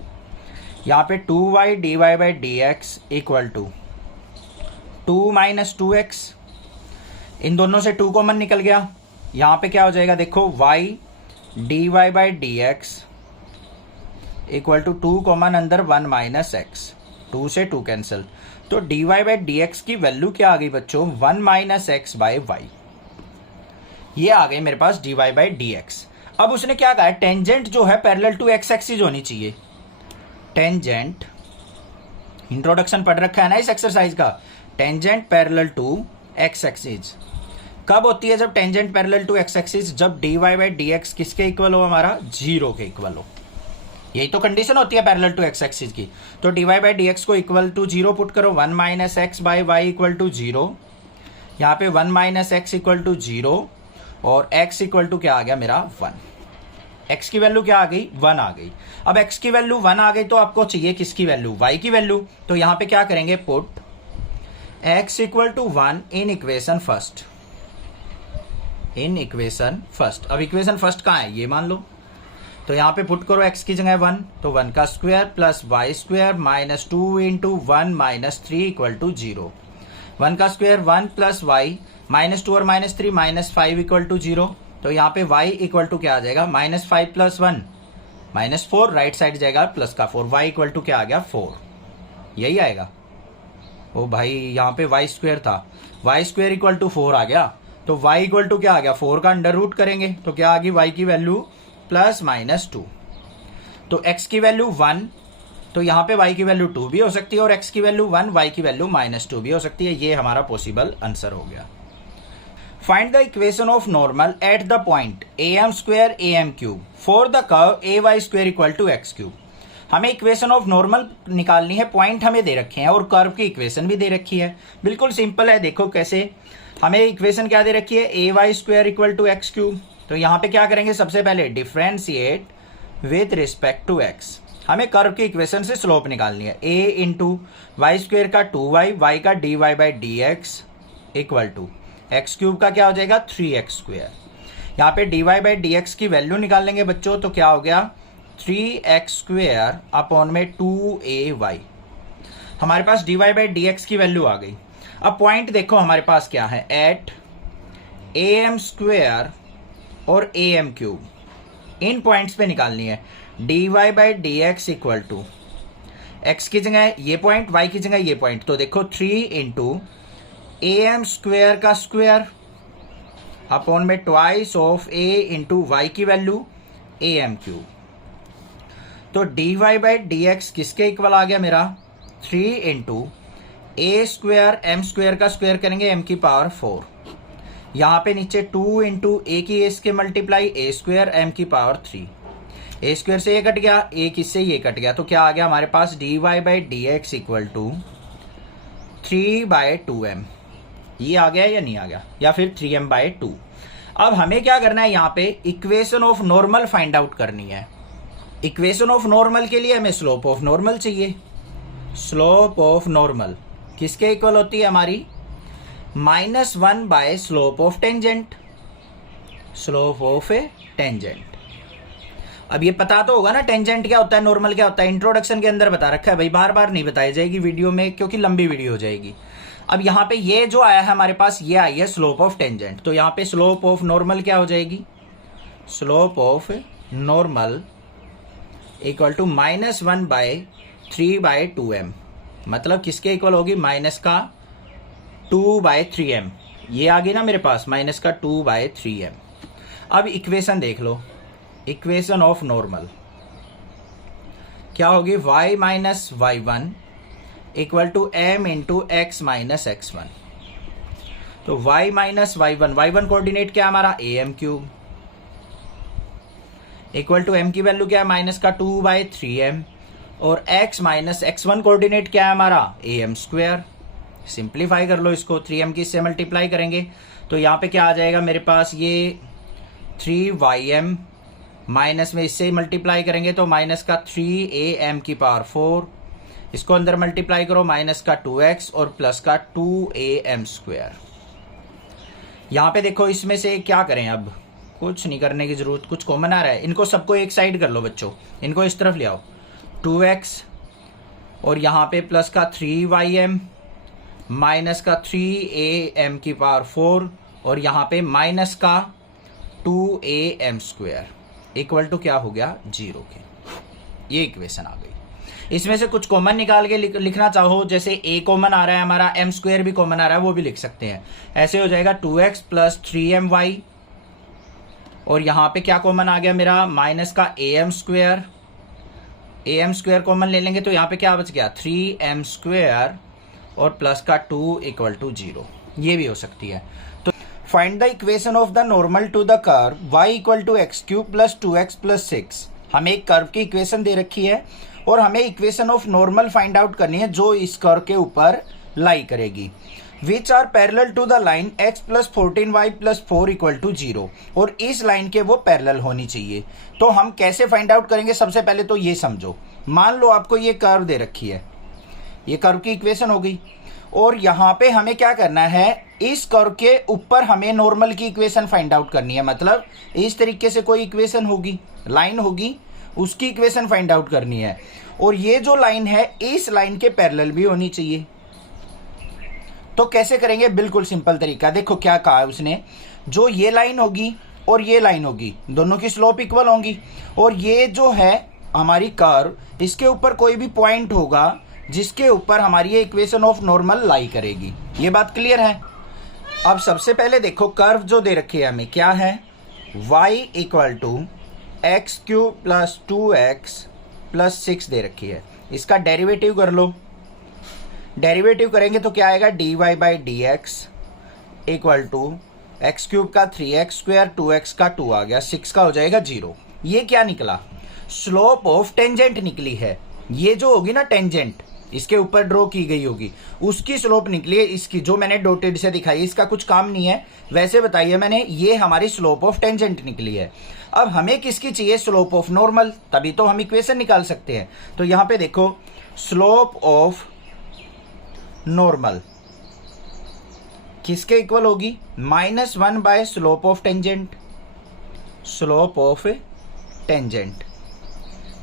यहाँ पे 2y dy/dx = 2 - 2x, इन दोनों से 2 कॉमन निकल गया। यहाँ पे क्या हो जाएगा, देखो y dy/dx = 2 कॉमन अंदर 1 - x, 2 से 2 कैंसिल, तो dy/dx की वैल्यू क्या आ गई बच्चों, 1 - x/y। ये आ गई मेरे पास dy/dx। अब उसने क्या कहा है, टेंजेंट जो है पैरेलल टू x एक्सिस होनी चाहिए। टेंजेंट, इंट्रोडक्शन पढ़ रखा है ना इस एक्सरसाइज का, tangent parallel to x axis कब होती है, जब tangent parallel to x axis, जब dy/dx किसके इक्वल हो, हमारा 0 के इक्वल हो। यही तो कंडीशन होती है पैरेलल टू x एक्सिस की। तो dy/dx को इक्वल टू 0 पुट करो, 1 - x/y = 0। यहाँ पे 1 - x = 0, और x = क्या आ गया मेरा, 1। x की वैल्यू क्या आ गई, 1 आ गई। अब x की वैल्यू 1 आ गई, तो आपको चाहिए किसकी वैल्यू, y की वैल्यू। तो यहाँ पे क्या करेंगे, पुट x = 1 इन इक्वेशन फर्स्ट, इन इक्वेशन फर्स्ट। अब इक्वेशन फर्स्ट कहाँ है, ये मान लो, तो यहाँ पे पुट करो x की जगह 1, तो 1 का स्क्वायर प्लस y² - 2 इंटू 1 - 3 = 0। 1 का स्क्वायर 1 प्लस y, -2 और -3 -5 = 0। तो यहाँ पे y = क्या आ जाएगा, -5 + 1 -4, राइट साइड जाएगा प्लस का 4, y = क्या आ गया, 4। यही आएगा। ओ भाई, यहाँ पे y² था, y² = 4 आ गया, तो y = क्या आ गया, 4 का अंडर रूट करेंगे, तो क्या आ गई y की वैल्यू +-2। तो x की वैल्यू 1, तो यहाँ पे y की वैल्यू 2 भी हो सकती है, और x की वैल्यू 1, y की वैल्यू -2 भी हो सकती है। ये हमारा पॉसिबल आंसर हो गया। Find the equation of normal at the point am² am³ for the curve ay² = x³। हमें इक्वेशन ऑफ नॉर्मल निकालनी है, पॉइंट हमें दे रखे हैं और कर्व की इक्वेशन भी दे रखी है। बिल्कुल सिंपल है, देखो कैसे। हमें इक्वेशन क्या दे रखी है, ay² = x³। तो यहाँ पे क्या करेंगे, सबसे पहले differentiate with respect to x। हमें कर्व की इक्वेशन से स्लोप निकालनी है, a इंटू y² का 2y, y का dy/dx = x³ का क्या हो जाएगा, 3x²। यहाँ पे dy/dx की वैल्यू निकाल लेंगे बच्चों, तो क्या हो गया, 3x² अपॉन में 2ay। हमारे पास dy/dx की वैल्यू आ गई। अब पॉइंट देखो हमारे पास क्या है, एट am² और am³, इन पॉइंट्स पे निकालनी है। dy/dx = x की जगह ये पॉइंट, y की जगह ये पॉइंट, तो देखो 3 इंटू am² का स्क्वायर अपॉन में twice of a into y की वैल्यू am³। तो dy/dx किसके इक्वल आ गया मेरा, 3 इंटू a² m² का स्क्वायर करेंगे m की पावर 4। यहाँ पे नीचे 2 इंटू a की एस के मल्टीप्लाई a² m की पावर 3। a² से ये कट गया, a किससे ये कट गया, तो क्या आ गया हमारे पास, dy/dx = 3/2m। ये आ गया या नहीं आ गया, या फिर 3m/2। अब हमें क्या करना है, यहाँ पे equation of normal find out करनी है। इक्वेशन ऑफ नॉर्मल के लिए हमें स्लोप ऑफ नॉर्मल चाहिए। स्लोप ऑफ नॉर्मल किसके इक्वल होती है हमारी, -1 by slope of tangent, slope of a tangent. अब ये पता तो होगा ना टेंजेंट क्या होता है, नॉर्मल क्या होता है, इंट्रोडक्शन के अंदर बता रखा है भाई, बार बार नहीं बताई जाएगी वीडियो में क्योंकि लंबी वीडियो हो जाएगी। अब यहाँ पे ये जो आया है हमारे पास, ये आई है स्लोप ऑफ टेंजेंट, तो यहाँ पे स्लोप ऑफ नॉर्मल क्या हो जाएगी, slope of normal equal to -1 by 3/2m, मतलब किसके इक्वल होगी, माइनस का 2/3m। ये आ गई ना मेरे पास माइनस का 2/3m। अब इक्वेशन देख लो, इक्वेशन ऑफ नॉर्मल क्या होगी, y minus y1 equal to m into x minus x1। तो y माइनस y1 कोऑर्डिनेट क्या हमारा am³ इक्वल टू m की वैल्यू क्या है, माइनस का 2/3m, और x माइनस x1 कोऑर्डिनेट क्या है हमारा am²। सिंप्लीफाई कर लो इसको, 3m की इससे मल्टीप्लाई करेंगे तो यहाँ पे क्या आ जाएगा मेरे पास, ये 3ym माइनस में इससे मल्टीप्लाई करेंगे तो माइनस का 3am⁴, इसको अंदर मल्टीप्लाई करो माइनस का 2x और प्लस का 2am²। यहाँ पे देखो इसमें से क्या करें, अब कुछ नहीं करने की जरूरत, कुछ कॉमन आ रहा है, इनको सबको एक साइड कर लो बच्चों, इनको इस तरफ ले आओ, 2x और यहाँ पे प्लस का 3ym माइनस का 3am⁴ और यहाँ पे माइनस का 2am² इक्वल टू क्या हो गया 0 के। ये इक्वेशन आ गई। इसमें से कुछ कॉमन निकाल के लिखना चाहो, जैसे a कॉमन आ रहा है हमारा, m² भी कॉमन आ रहा है, वो भी लिख सकते हैं। ऐसे हो जाएगा 2x प्लस 3my और यहाँ पे क्या कॉमन आ गया मेरा, माइनस का am² कॉमन ले लेंगे तो यहाँ पे क्या बच गया 3m² और प्लस का 2 इक्वल टू 0। ये भी हो सकती है। तो find the equation of the normal to the curve y equal to x³ plus 2x plus 6। हमें एक कर्व की इक्वेशन दे रखी है और हमें equation of normal find out करनी है जो इस कर्व के ऊपर लाई करेगी। Which are parallel to the line x plus 14y plus 4 equal to 0, और इस लाइन के वो पैरेलल होनी चाहिए। तो हम कैसे फाइंड आउट करेंगे, सबसे पहले तो ये समझो, मान लो आपको ये कर्व दे रखी है, ये कर्व की इक्वेशन हो गई, और यहाँ पे हमें क्या करना है, इस कर्व के ऊपर हमें नॉर्मल की इक्वेशन फाइंड आउट करनी है। मतलब इस तरीके से कोई इक्वेशन होगी, लाइन होगी, उसकी इक्वेशन फाइंड आउट करनी है, और ये जो लाइन है इस लाइन के पैरेलल भी होनी चाहिए। तो कैसे करेंगे, बिल्कुल सिंपल तरीका, देखो क्या कहा है उसने, जो ये लाइन होगी और ये लाइन होगी, दोनों की स्लोप इक्वल होंगी, और ये जो है हमारी कर्व, इसके ऊपर कोई भी पॉइंट होगा जिसके ऊपर हमारी ये इक्वेशन ऑफ नॉर्मल लाई करेगी। ये बात क्लियर है। अब सबसे पहले देखो कर्व जो दे रखी है हमें क्या है, y equal to x³ plus 2x plus 6 दे रखी है। इसका डेरिवेटिव कर लो, डेरिवेटिव करेंगे तो क्या आएगा, dy/dx इक्वल टू x³ का 3x², 2x का 2 आ गया, 6 का हो जाएगा 0। ये क्या निकला, स्लोप ऑफ टेंजेंट निकली है। ये जो होगी ना टेंजेंट, इसके ऊपर ड्रॉ की गई होगी, उसकी स्लोप निकली है, इसकी जो मैंने डॉटेड से दिखाई, इसका कुछ काम नहीं है, वैसे बताइए मैंने, ये हमारी स्लोप ऑफ टेंजेंट निकली है। अब हमें किसकी चाहिए, स्लोप ऑफ नॉर्मल, तभी तो हम इक्वेशन निकाल सकते हैं। तो यहां पे देखो स्लोप ऑफ नॉर्मल किसके इक्वल होगी, -1 by slope of tangent, slope of tangent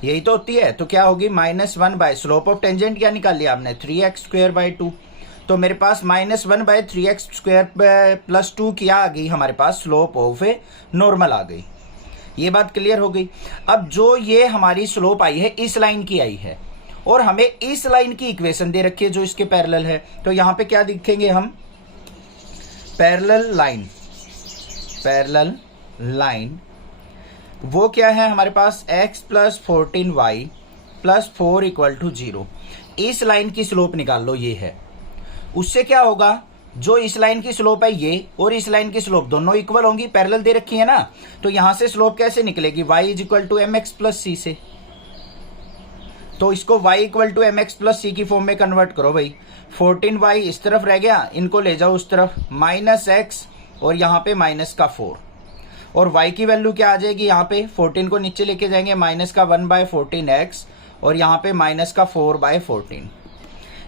यही तो होती है। तो क्या होगी, -1 बाय स्लोप ऑफ टेंजेंट क्या निकाल लिया आपने, 3x²/2। तो मेरे पास -1 बाय 3x² प्लस 2 क्या आ गई हमारे पास, स्लोप ऑफ नॉर्मल आ गई। ये बात क्लियर हो गई। अब जो ये हमारी स्लोप आई है इस लाइन की आई है, और हमें इस लाइन की इक्वेशन दे रखी है जो इसके पैरेलल है। तो यहां पे क्या दिखेंगे हम, पैरेलल लाइन वो क्या है हमारे पास, x plus 14y plus 4 equal to 0। इस लाइन की स्लोप निकाल लो, ये है। उससे क्या होगा, जो इस लाइन की स्लोप है ये और इस लाइन की स्लोप दोनों इक्वल होंगी, पैरेलल दे रखी है ना। तो यहां से स्लोप कैसे निकलेगी, y is equal to mx plus c से। तो इसको y equal to mx plus c की फॉर्म में कन्वर्ट करो भाई। 14y इस तरफ रह गया, इनको ले जाओ उस तरफ, -x और यहाँ पे माइनस का 4, और y की वैल्यू क्या आ जाएगी, यहाँ पे 14 को नीचे लेके जाएंगे, -1/14x और यहाँ पे -4/14।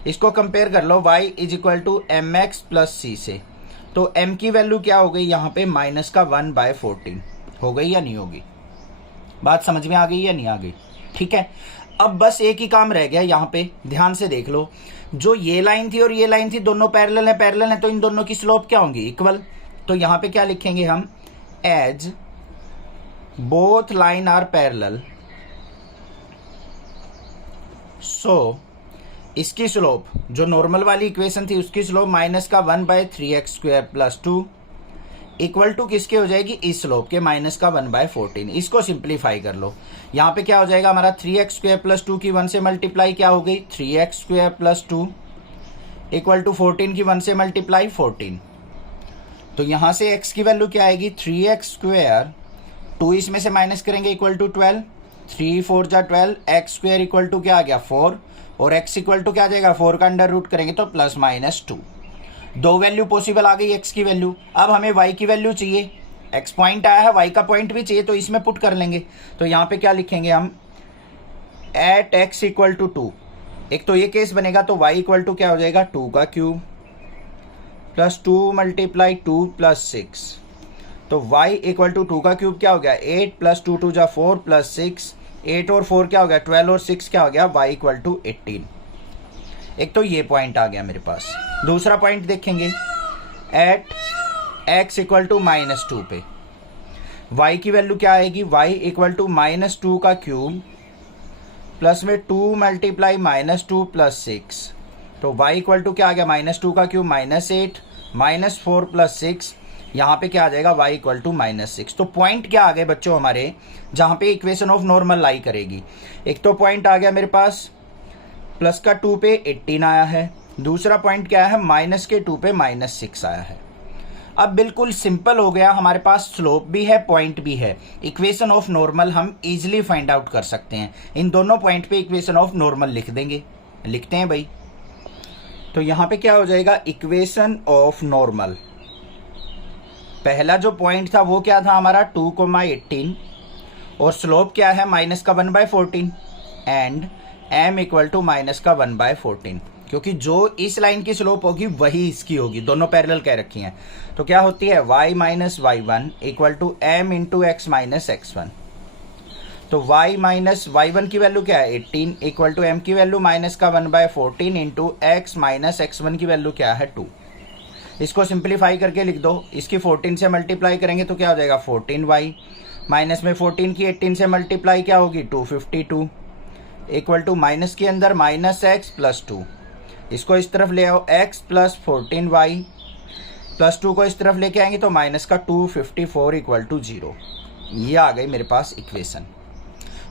इसको कंपेयर कर लो y is equal to m x plus c से, तो m की वैल्यू क्या हो गई यहाँ पे माइनस का 1/14 हो गई या नहीं होगी? बात समझ में आ गई या नहीं आ गई? ठीक है, अब बस एक ही काम रह गया यहाँ पे, ध्यान से देख लो, जो ये लाइन थी और ये लाइन थी दोनों पैरेलल है, तो इन दोनों की स्लोप क्या होंगी? इक्वल। तो यहाँ पे क्या लिखेंगे हम? As both line are parallel, so इसकी स्लोप जो नॉर्मल वाली इक्वेशन थी उसकी स्लोप माइनस का 1/3x² प्लस 2 इक्वल टू किसके हो जाएगी? इस स्लोप के माइनस का 1/14। इसको सिंप्लीफाई कर लो, यहाँ पे क्या हो जाएगा हमारा 3x² प्लस 2 की 1 से मल्टीप्लाई क्या हो गई? 3x² प्लस 2 इक्वल टू 14 की 1 से मल्टीप्लाई 14। तो यहाँ से x की वैल्यू क्या आएगी? 3x², 2 इसमें से माइनस करेंगे इक्वल टू 12, 3 4 जा 12, x² इक्वल टू क्या आ गया? 4, और x इक्वल टू क्या आ जाएगा? 4 का अंडर रूट करेंगे तो प्लस माइनस 2। दो वैल्यू पॉसिबल आ गई x की वैल्यू। अब हमें y की वैल्यू चाहिए, x पॉइंट आया है, y का पॉइंट भी चाहिए, तो इसमें पुट कर लेंगे। तो यहाँ पे क्या लिखेंगे हम? एट x इक्वल टू 2, एक तो ये केस बनेगा, तो y इक्वल टू क्या हो जाएगा? 2 का क्यूब प्लस 2 मल्टीप्लाई 2 प्लस 6, तो y इक्वल टू 2 का क्यूब क्या हो गया? 8 प्लस 2 2 जा 4 प्लस 6, 8 और 4 क्या हो गया? 12 और 6 क्या हो गया? y equal to 18। एक तो ये पॉइंट आ गया मेरे पास। दूसरा पॉइंट देखेंगे, एट x इक्वल टू -2 पे y की वैल्यू क्या आएगी? y इक्वल टू -2 का क्यूब प्लस में 2 मल्टीप्लाई -2 प्लस 6, तो y इक्वल टू क्या आ गया? -2 का क्यूब -8 -4 प्लस 6, यहाँ पे क्या आ जाएगा? y equal to -6। तो पॉइंट क्या आ गए बच्चों हमारे, जहाँ पे इक्वेशन ऑफ नॉर्मल लाई करेगी? एक तो पॉइंट आ गया मेरे पास प्लस का 2 पे 18 आया है, दूसरा पॉइंट क्या है? माइनस के 2 पे -6 आया है। अब बिल्कुल सिंपल हो गया, हमारे पास स्लोप भी है, पॉइंट भी है, इक्वेशन ऑफ नॉर्मल हम इजीली फाइंड आउट कर सकते हैं। इन दोनों पॉइंट पे इक्वेशन ऑफ नॉर्मल लिख देंगे, लिखते हैं भाई। तो यहाँ पे क्या हो जाएगा? इक्वेशन ऑफ नॉर्मल, पहला जो पॉइंट था वो क्या था हमारा? 2,18, और स्लोप क्या है? माइनस का 1/14 and m equal to minus का 1/14, क्योंकि जो इस लाइन की स्लोप होगी वही इसकी होगी, दोनों पैरेलल कह रखी हैं। तो क्या होती है? y minus y1 equal to m into x minus x1। तो y माइनस y1 की वैल्यू क्या है? 18 इक्वल टू m की वैल्यू माइनस का 1/14 इंटू x माइनस x1 की वैल्यू क्या है? 2। इसको सिंप्लीफाई करके लिख दो, इसकी 14 से मल्टीप्लाई करेंगे तो क्या हो जाएगा? 14y माइनस में 14 की 18 से मल्टीप्लाई क्या होगी? 252 इक्वल टू माइनस के अंदर माइनस x प्लस 2, इसको इस तरफ ले आओ, x प्लस 14y प्लस 2 को इस तरफ लेके आएंगे तो माइनस का 254 इक्वल टू 0। ये आ गई मेरे पास इक्वेशन।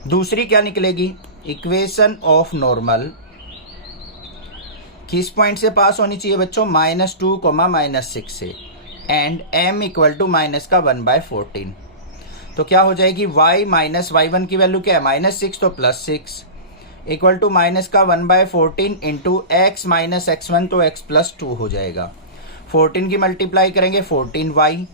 दूसरी क्या निकलेगी? इक्वेशन ऑफ नॉर्मल किस पॉइंट से पास होनी चाहिए बच्चों? -2, -6 से, and m equal to minus का 1/14। तो क्या हो जाएगी? y माइनस y1 की वैल्यू क्या है? -6, तो प्लस 6 इक्वल टू माइनस का 1/14 इंटू x माइनस x1, तो x प्लस 2 हो जाएगा। 14 की मल्टीप्लाई करेंगे 14y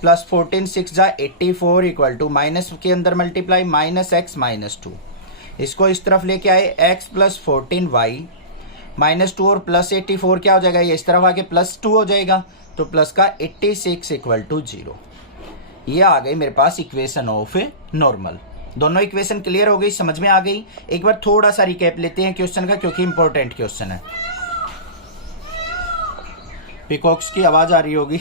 प्लस 14 6 जा 84 इक्वल टू माइनस के अंदर मल्टीप्लाई माइनस x माइनस 2, इसको इस तरफ लेके आए, x प्लस 14y माइनस 2 और प्लस 84 क्या हो जाएगा? ये इस तरफ आके प्लस 2 हो जाएगा, तो प्लस का 86 इक्वल टू 0। ये आ गई मेरे पास इक्वेशन ऑफ नॉर्मल। दोनों इक्वेशन क्लियर हो गई, समझ में आ गई। एक बार थोड़ा सा रिकैप लेते हैं क्वेश्चन का, क्योंकि इंपॉर्टेंट क्वेश्चन है। पिकॉक्स की आवाज आ रही होगी।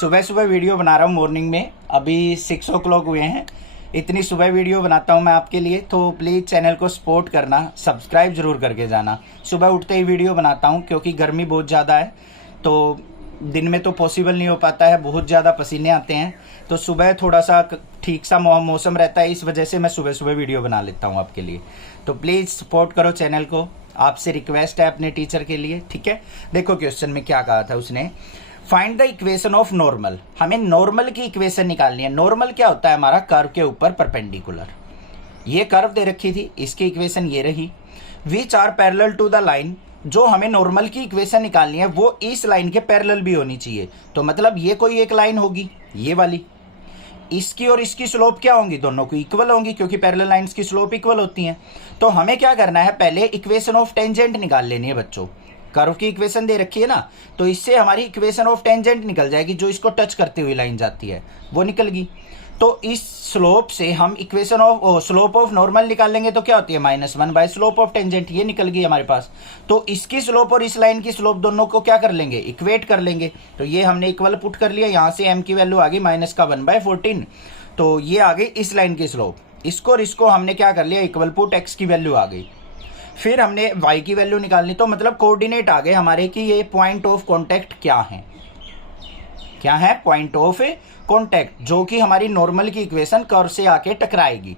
सुबह सुबह वीडियो बना रहा हूँ मॉर्निंग में, अभी 6 o'clock हुए हैं। इतनी सुबह वीडियो बनाता हूँ मैं आपके लिए, तो प्लीज़ चैनल को सपोर्ट करना, सब्सक्राइब जरूर करके जाना। सुबह उठते ही वीडियो बनाता हूँ, क्योंकि गर्मी बहुत ज़्यादा है, तो दिन में तो पॉसिबल नहीं हो पाता है, बहुत ज़्यादा पसीने आते हैं। तो सुबह थोड़ा सा ठीक सा मौसम रहता है, इस वजह से मैं सुबह सुबह वीडियो बना लेता हूँ आपके लिए। तो प्लीज़ सपोर्ट करो चैनल को, आपसे रिक्वेस्ट है अपने टीचर के लिए, ठीक है। देखो क्वेश्चन में क्या कहा था उसने, find the equation of normal. हमें नॉर्मल की इक्वेशन निकालनी है। नॉर्मल क्या होता है? हमारा कर्व के ऊपर परपेंडिकुलर। ये कर्व दे रखी थी, इसकी इक्वेशन ये रही, which are parallel to the line. जो हमें नॉर्मल की इक्वेशन निकालनी है वो इस लाइन के पैरेलल भी होनी चाहिए। तो मतलब ये कोई एक लाइन होगी, ये वाली, इसकी और इसकी स्लोप क्या होंगी, दोनों की इक्वल होंगी क्योंकि पैरेलल लाइंस की स्लोप इक्वल होती हैं। तो हमें क्या करना है, पहले इक्वेशन ऑफ टेंजेंट निकाल लेनी है बच्चों। कर्व की इक्वेशन दे रखी है ना, तो इससे हमारी इक्वेशन ऑफ टेंजेंट निकल जाएगी, जो इसको टच करती हुई लाइन जाती है वो निकल गई। तो इस स्लोप से हम equation of slope of normal निकाल लेंगे तो क्या होती है, -1 बाय स्लोप ऑफ टेंजेंट, ये निकल गई हमारे पास। तो इसकी स्लोप और इस लाइन की स्लोप दोनों को क्या कर लेंगे, इक्वेट कर लेंगे। तो ये हमने इक्वल पुट कर लिया, यहाँ से m की वैल्यू आ गई -1/14, तो ये आ गई इस लाइन की स्लोप। इसको और इसको हमने क्या कर लिया, इक्वल पुट, x की वैल्यू आ गई। फिर हमने y की वैल्यू निकालनी, तो मतलब कोऑर्डिनेट आ गए हमारे कि ये पॉइंट ऑफ कॉन्टेक्ट क्या है, क्या है, पॉइंट ऑफ कॉन्टेक्ट, जो कि हमारी नॉर्मल की इक्वेशन कर्व से आके टकराएगी।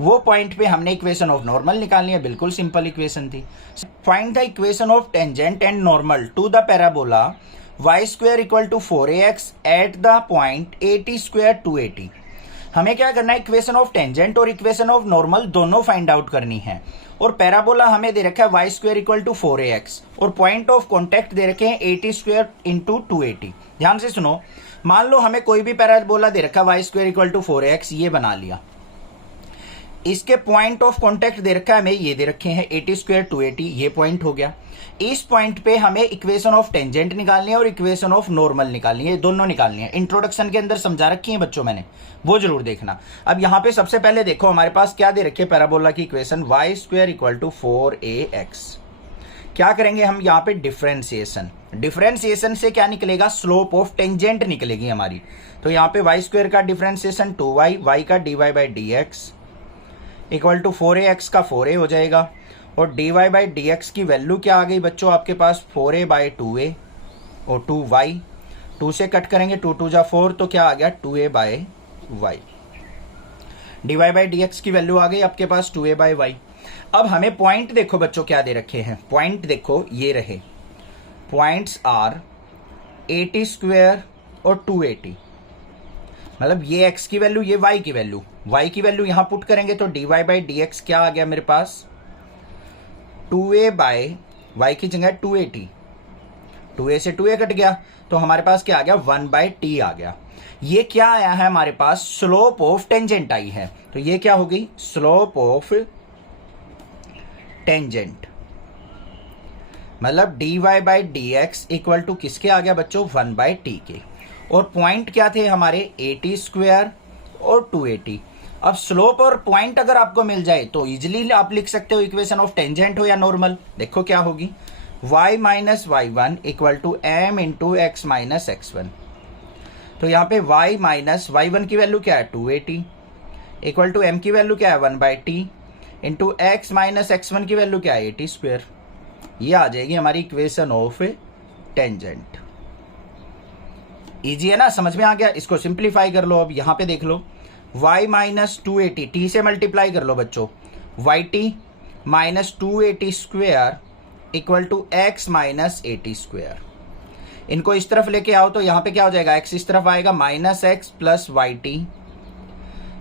वो पॉइंट पे हमने इक्वेशन ऑफ नॉर्मल निकालनी है, बिल्कुल सिंपल इक्वेशन थी। Find the equation of tangent and normal to the parabola y² = 4ax at the point at² 280। हमें क्या करना है, इक्वेशन ऑफ टेंजेंट और इक्वेशन ऑफ नॉर्मल दोनों फाइंड आउट करनी है। और पैराबोला हमें दे रखा है y² = 4ax और पॉइंट ऑफ कॉन्टेक्ट दे रखे हैं at² × 280। ध्यान से सुनो, मान लो हमें कोई भी पैराबोला दे रखा है y² = 4ax, ये बना लिया। इसके पॉइंट ऑफ कॉन्टेक्ट दे रखा है हमें, ये दे रखे हैं at² 280, ये पॉइंट हो गया। इस पॉइंट पे हमें इक्वेशन ऑफ टेंजेंट निकालनी है और इक्वेशन ऑफ नॉर्मल निकालनी है, दोनों निकालनी है। इंट्रोडक्शन के अंदर समझा रखी है बच्चों मैंने, वो जरूर देखना। अब यहाँ पे सबसे पहले देखो हमारे पास क्या दे रखे है पैराबोला की इक्वेशन, y² = 4ax। क्या करेंगे हम यहाँ पे, डिफरेंशिएशन। डिफरेंशिएशन से क्या निकलेगा, स्लोप ऑफ टेंजेंट निकलेगी हमारी। तो यहाँ पे y² का डिफरेंशिएशन 2y, y का dy/dx = 4ax का 4a हो जाएगा। और dy/dx की वैल्यू क्या आ गई बच्चों आपके पास, 4a/2a और 2y, 2 से कट करेंगे, 2 2 जा 4, तो क्या आ गया, 2a/y। dy/dx की वैल्यू आ गई आपके पास 2a/y। अब हमें पॉइंट देखो बच्चों क्या दे रखे हैं, पॉइंट देखो ये रहे, पॉइंट्स आर at² और 280। मतलब ये x की वैल्यू, ये y की वैल्यू, y की वैल्यू यहां पुट करेंगे तो dy/dx क्या आ गया मेरे पास, 2a/y की जगह 280, 2a से 2a कट गया, तो हमारे पास क्या आ गया, 1/t आ गया। ये क्या आया है हमारे पास, स्लोप ऑफ टेंजेंट आई है। तो ये क्या होगी, स्लोप ऑफ टेंजेंट, मतलब dy/dx = किसके आ गया बच्चों, 1/t के। और पॉइंट क्या थे हमारे, at² और 280। अब स्लोप और पॉइंट अगर आपको मिल जाए तो इजिली आप लिख सकते हो इक्वेशन ऑफ टेंजेंट हो या नॉर्मल। देखो क्या होगी, y - y1 = m × x - x1। तो यहाँ पे y - y1 की वैल्यू क्या है, 280 = m की वैल्यू क्या है, 1/t × x - x1 की वैल्यू क्या है, at²। ये आ जाएगी हमारी इक्वेशन ऑफ टेंजेंट। इजी है ना, समझ में आ गया। इसको सिंप्लीफाई कर लो। अब यहाँ पे देख लो, y - 280, t से मल्टीप्लाई कर लो बच्चों, yt - 280² = x - at²। इनको इस तरफ लेके आओ तो यहाँ पे क्या हो जाएगा, x इस तरफ आएगा, -x + yt,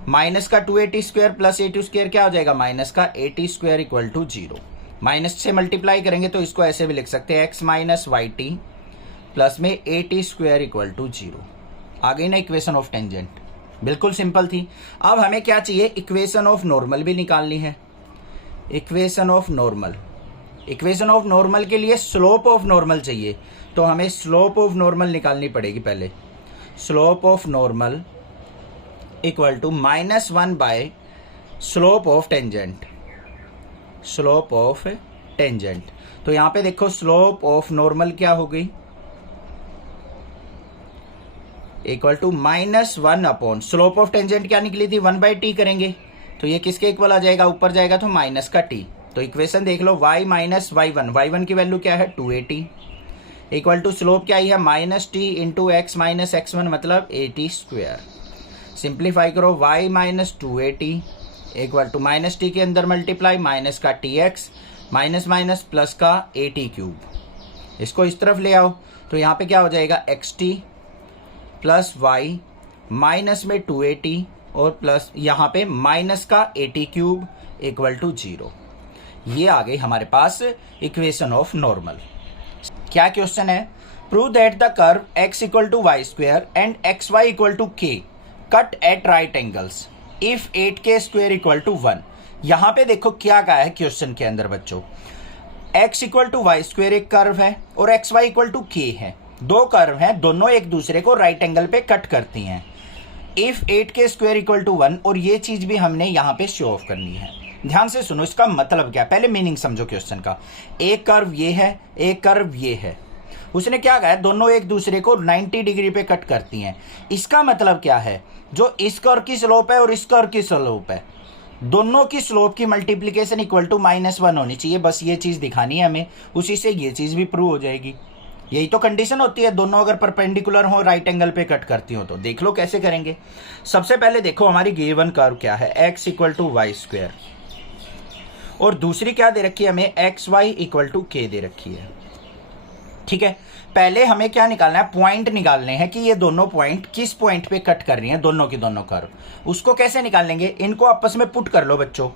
माइनस का 280² + at² क्या हो जाएगा, माइनस का at² = 0। माइनस से मल्टीप्लाई करेंगे तो इसको ऐसे भी लिख सकते हैं, x - yt प्लस में at² = 0। आ गई ना इक्वेशन ऑफ टेंजेंट, बिल्कुल सिंपल थी। अब हमें क्या चाहिए, इक्वेशन ऑफ नॉर्मल भी निकालनी है। Equation of normal, equation of normal के लिए स्लोप ऑफ नॉर्मल चाहिए, तो हमें स्लोप ऑफ नॉर्मल निकालनी पड़ेगी पहले। Slope of normal = -1 slope of tangent, slope of tangent. तो यहां पे देखो स्लोप ऑफ नॉर्मल क्या हो गई, = -1 स्लोप ऑफ टेंजेंट क्या निकली थी, 1/t करेंगे तो ये किसके इक्वल आ जाएगा, ऊपर जाएगा तो माइनस का t। तो इक्वेशन देख लो, y - y1, y1 की वैल्यू क्या है, 280 = स्लोप क्या ही है, -t × x - x1 मतलब at²। सिंप्लीफाई करो, y - 280 = -t के अंदर मल्टीप्लाई, माइनस का tx माइनस माइनस प्लस का at³। इसको इस तरफ ले आओ तो यहाँ पे क्या हो जाएगा, xt प्लस y माइनस में 280 और प्लस यहाँ पे माइनस का at³ = 0। ये आ गई हमारे पास इक्वेशन ऑफ नॉर्मल। क्या क्वेश्चन है, prove that the curve x = y² and xy = k cut at right angles if 8k² equal to 1। यहां पे देखो क्या कहा है क्वेश्चन के अंदर बच्चों, x equal to y square एक कर्व है और x y equal to k है। दो कर्व हैं, दोनों एक दूसरे को राइट एंगल पे कट करती हैं। इफ 8k² इक्वल टू 1, और ये चीज भी हमने यहां पे शो ऑफ करनी है। ध्यान से सुनो, इसका मतलब क्या है, पहले मीनिंग समझो क्वेश्चन का। एक कर्व ये है, एक कर्व ये है। उसने क्या कहा है, दोनों एक दूसरे को 90 डिग्री पे कट करती हैं। इसका मतलब क्या है, जो इस कर्व की स्लोप है और इस कर्व की स्लोप है, दोनों की स्लोप की मल्टीप्लीकेशन इक्वल टू -1 होनी चाहिए। बस ये चीज दिखानी है हमें, उसी से ये चीज भी प्रूव हो जाएगी। यही तो कंडीशन होती है, दोनों अगर परपेंडिकुलर हो, राइट एंगल पे कट करती हो तो। देख लो कैसे करेंगे। सबसे पहले देखो हमारी गिवन कर्व क्या है, x equal to y square, और दूसरी क्या दे रखी है हमें, x y equal to k दे रखी है। ठीक है, पहले हमें क्या निकालना है, पॉइंट निकालने हैं कि ये दोनों पॉइंट किस पॉइंट पे कट कर रही हैं, दोनों की दोनों कर्व। उसको कैसे निकालेंगे, इनको आपस में पुट कर लो बच्चों।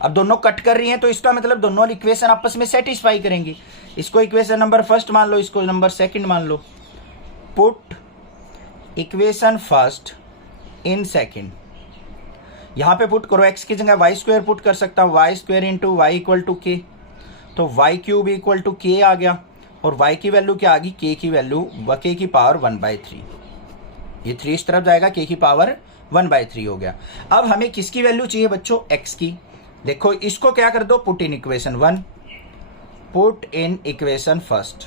अब दोनों कट कर रही हैं तो इसका मतलब दोनों इक्वेशन आपस में सेटिस्फाई करेंगी। इसको इक्वेशन नंबर फर्स्ट मान लो, इसको नंबर सेकंड मान लो। Put equation first in second, यहां पे पुट करो। एक्स की जगह वाई स्क्वायर पुट कर सकता हूं, y square into y equal to k, तो वाई क्यूब इक्वल टू के आ गया। और y की वैल्यू क्या आ गई, k की वैल्यू k की पावर 1/3। ये 3 इस तरफ जाएगा, k की पावर 1/3 हो गया। अब हमें किसकी वैल्यू चाहिए बच्चों, x की। देखो इसको क्या कर दो, put in equation 1, put in equation first.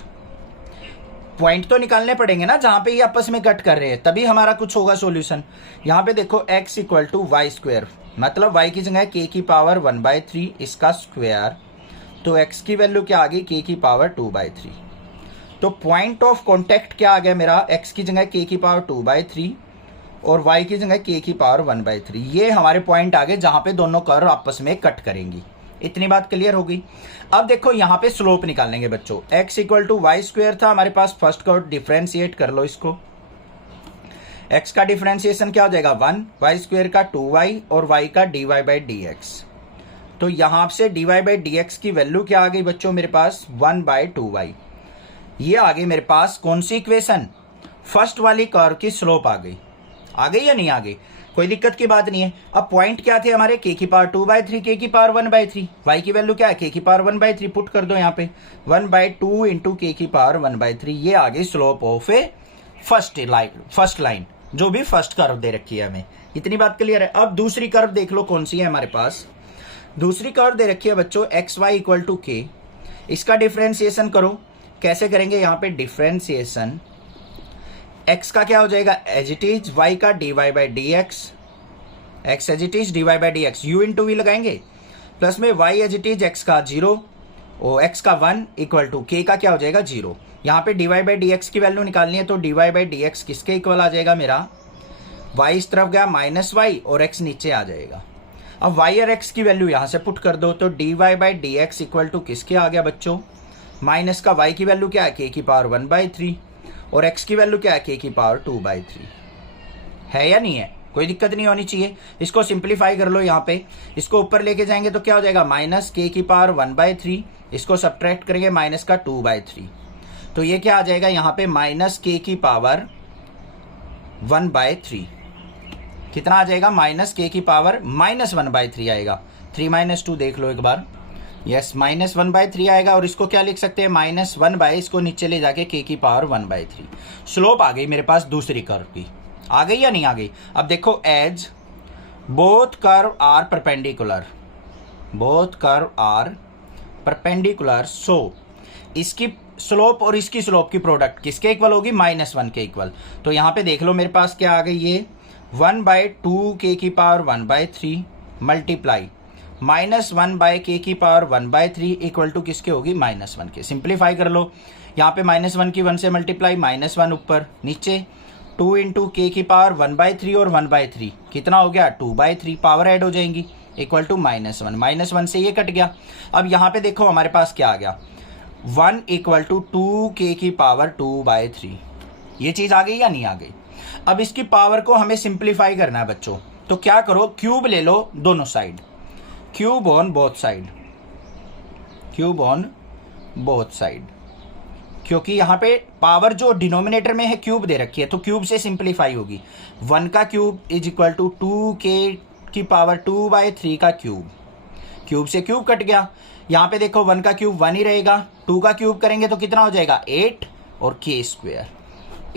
Point तो निकालने पड़ेंगे ना जहां पे ये आपस में कट कर रहे हैं, तभी हमारा कुछ होगा सॉल्यूशन। यहां पे देखो x equal to y square, मतलब y की जगह k की पावर 1/3 इसका स्क्वायर, तो x की वैल्यू क्या आ गई, k की पावर 2/3। तो पॉइंट ऑफ कॉन्टेक्ट क्या आ गया मेरा, x की जगह k की पावर 2/3 और y की जगह k की पावर 1/3। ये हमारे पॉइंट आ गए जहां पे दोनों कर्व आपस में कट करेंगी। इतनी बात क्लियर हो गई। अब देखो यहां पे स्लोप निकालेंगे बच्चों। x equal to y square था हमारे पास, फर्स्ट कर्व डिफरेंशिएट कर लो इसको। x का डिफरेंशिएशन क्या हो जाएगा 1, वाई स्क्वायर का 2y और y का dy/dx। तो यहां से dy/dx की वैल्यू क्या आ गई बच्चों मेरे पास, 1/2y। ये आ गई मेरे पास कौन सी इक्वेशन, फर्स्ट वाली कर्व की स्लोप आ गई या नहीं आ गई, कोई दिक्कत की बात नहीं है। अब पॉइंट क्या थे हमारे, k की पावर 2/3, k की पावर 1/3, y की वैल्यू क्या है, k की पावर 1/3 पुट कर दो यहाँ पे, 1/2 इंटू k की पावर 1/3। ये आ गई slope of A first line, जो भी फर्स्ट कर्व दे रखी है हमें। इतनी बात क्लियर है। अब दूसरी कर्व देख लो कौन सी है हमारे पास। दूसरी कर्व दे रखी है बच्चों एक्स वाई इक्वल टू के। इसका डिफरेंशिएशन करो, कैसे करेंगे, यहाँ पे डिफरेंशिएशन x का क्या हो जाएगा एज इट इज, y का dy/dx, x as it is dy/dx, u into v लगाएंगे, प्लस में y as it is x का 0 और x का 1 इक्वल टू k का क्या हो जाएगा 0। यहाँ पे dy/dx की वैल्यू निकालनी है, तो dy/dx किसके इक्वल आ जाएगा मेरा, y इस तरफ गया -y और x नीचे आ जाएगा। अब y और x की वैल्यू यहां से पुट कर दो, तो dy/dx इक्वल टू किसके आ गया बच्चों, माइनस का y की वैल्यू क्या है, k की पावर 1/3 और x की वैल्यू क्या है, k की पावर 2/3। है या नहीं है, कोई दिक्कत नहीं होनी चाहिए। इसको सिंप्लीफाई कर लो, यहाँ पे इसको ऊपर लेके जाएंगे तो क्या हो जाएगा, माइनस k की पावर 1/3, इसको सब्ट्रैक्ट करेंगे माइनस का 2/3, तो ये क्या आ जाएगा यहाँ पे माइनस k की पावर 1/3। कितना आ जाएगा, माइनस k की पावर -1/3 आएगा। 3 - 2 देख लो एक बार, यस -1/3 आएगा। और इसको क्या लिख सकते हैं, -1 इसको नीचे ले जाके k की पावर 1/3। स्लोप आ गई मेरे पास दूसरी कर्व की, आ गई या नहीं आ गई। अब देखो as both curve are perpendicular, so इसकी स्लोप और इसकी स्लोप की प्रोडक्ट किसके इक्वल होगी, -1 के इक्वल। तो यहाँ पे देख लो मेरे पास क्या आ गई, ये 1/2 k की पावर 1/3 मल्टीप्लाई -1/k की पावर 1/3 इक्वल टू किसके होगी, -1 के। सिंप्लीफाई कर लो, यहाँ पे -1 की 1 से मल्टीप्लाई, -1 ऊपर नीचे 2 इंटू k की पावर 1/3 और 1/3 कितना हो गया 2/3, पावर ऐड हो जाएंगी इक्वल टू -1 से ये कट गया। अब यहाँ पे देखो हमारे पास क्या आ गया, 1 इक्वल टू 2k की पावर 2/3। ये चीज आ गई या नहीं आ गई। अब इसकी पावर को हमें सिंप्लीफाई करना है बच्चों, तो क्या करो, क्यूब ले लो दोनों side, cube on both side, क्योंकि यहाँ पे पावर जो डिनोमिनेटर में है क्यूब दे रखी है, तो क्यूब से सिंप्लीफाई होगी। 1 का cube is equal to 2k की पावर 2/3 का क्यूब, क्यूब से क्यूब कट गया। यहाँ पे देखो 1 का क्यूब 1 ही रहेगा, 2 का क्यूब करेंगे तो कितना हो जाएगा 8 और k square,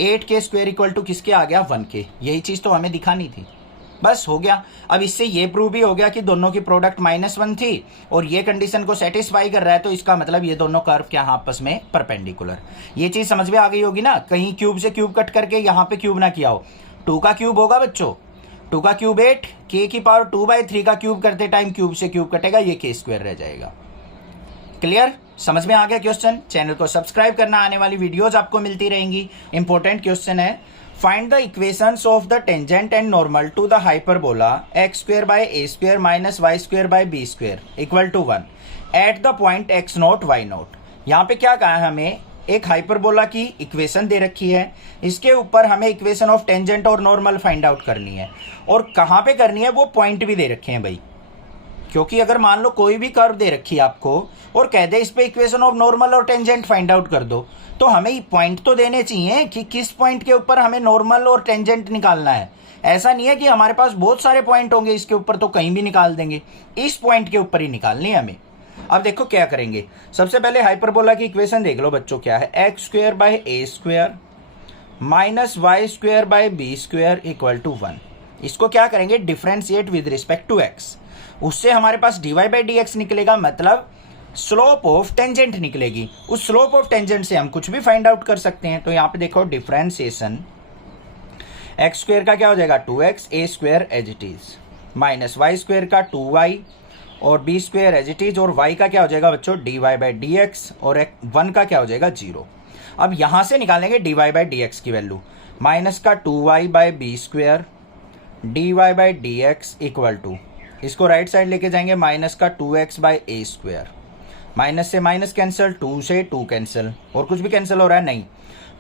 8k square equal to किसके आ गया 1k। यही चीज़ तो हमें दिखानी थी, बस हो गया। अब इससे ये प्रूव भी हो गया कि दोनों की प्रोडक्ट -1 थी और ये कंडीशन को सेटिस्फाई कर रहा है, तो इसका मतलब ये दोनों कर्व क्या आपस में परपेंडिकुलर। ये चीज़ समझ में आ गई होगी ना, कहीं क्यूब से क्यूब कट करके यहाँ पे क्यूब ना किया हो। 2 का क्यूब होगा बच्चों, 2 का क्यूब 8, k की पावर 2/3 का क्यूब करते टाइम क्यूब से क्यूब कटेगा, ये k स्क्वायर रह जाएगा। क्लियर, समझ में आ गया क्वेश्चन। चैनल को सब्सक्राइब करना, आने वाली वीडियोस आपको मिलती रहेंगी। इंपॉर्टेंट क्वेश्चन है, find the equations of the tangent and normal to the hyperbola x² - a² - b² equal to 1 at the point x0 y0। यहाँ पे क्या कहा है हमें, एक हाइपरबोला की इक्वेशन दे रखी है, इसके ऊपर हमें इक्वेशन ऑफ टेंजेंट और नॉर्मल फाइंड आउट करनी है, और कहाँ पे करनी है वो पॉइंट भी दे रखे हैं भाई। क्योंकि अगर मान लो कोई भी कर्व दे रखी है आपको और कह दे इस पे इक्वेशन ऑफ नॉर्मल और टेंजेंट फाइंड आउट कर दो, तो हमें पॉइंट तो देने चाहिए कि किस पॉइंट के ऊपर हमें नॉर्मल और टेंजेंट निकालना है। ऐसा नहीं है कि हमारे पास बहुत सारे पॉइंट होंगे इसके ऊपर तो कहीं भी निकाल देंगे, इस पॉइंट के ऊपर ही निकालनी है हमें। अब देखो क्या करेंगे, सबसे पहले हाइपरबोला की इक्वेशन देख लो बच्चों, क्या है x² - a² - y² - b² equal to 1। इसको क्या करेंगे, differentiate with respect to x, उससे हमारे पास dy/dx निकलेगा, मतलब स्लोप ऑफ टेंजेंट निकलेगी। उस स्लोप ऑफ टेंजेंट से हम कुछ भी फाइंड आउट कर सकते हैं। तो यहाँ पे देखो डिफरेंशिएशन x² का क्या हो जाएगा 2x, a² as it is, minus y² का 2y और b² एज इट इज, और y का क्या हो जाएगा बच्चों dy/dx, और 1 का क्या हो जाएगा 0। अब यहां से निकालेंगे dy/dx की वैल्यू, माइनस का 2y/b² dy/dx इक्वल टू, इसको राइट साइड लेके जाएंगे, माइनस का 2x/a², माइनस से माइनस कैंसिल, 2 से 2 कैंसिल, और कुछ भी कैंसिल हो रहा है नहीं।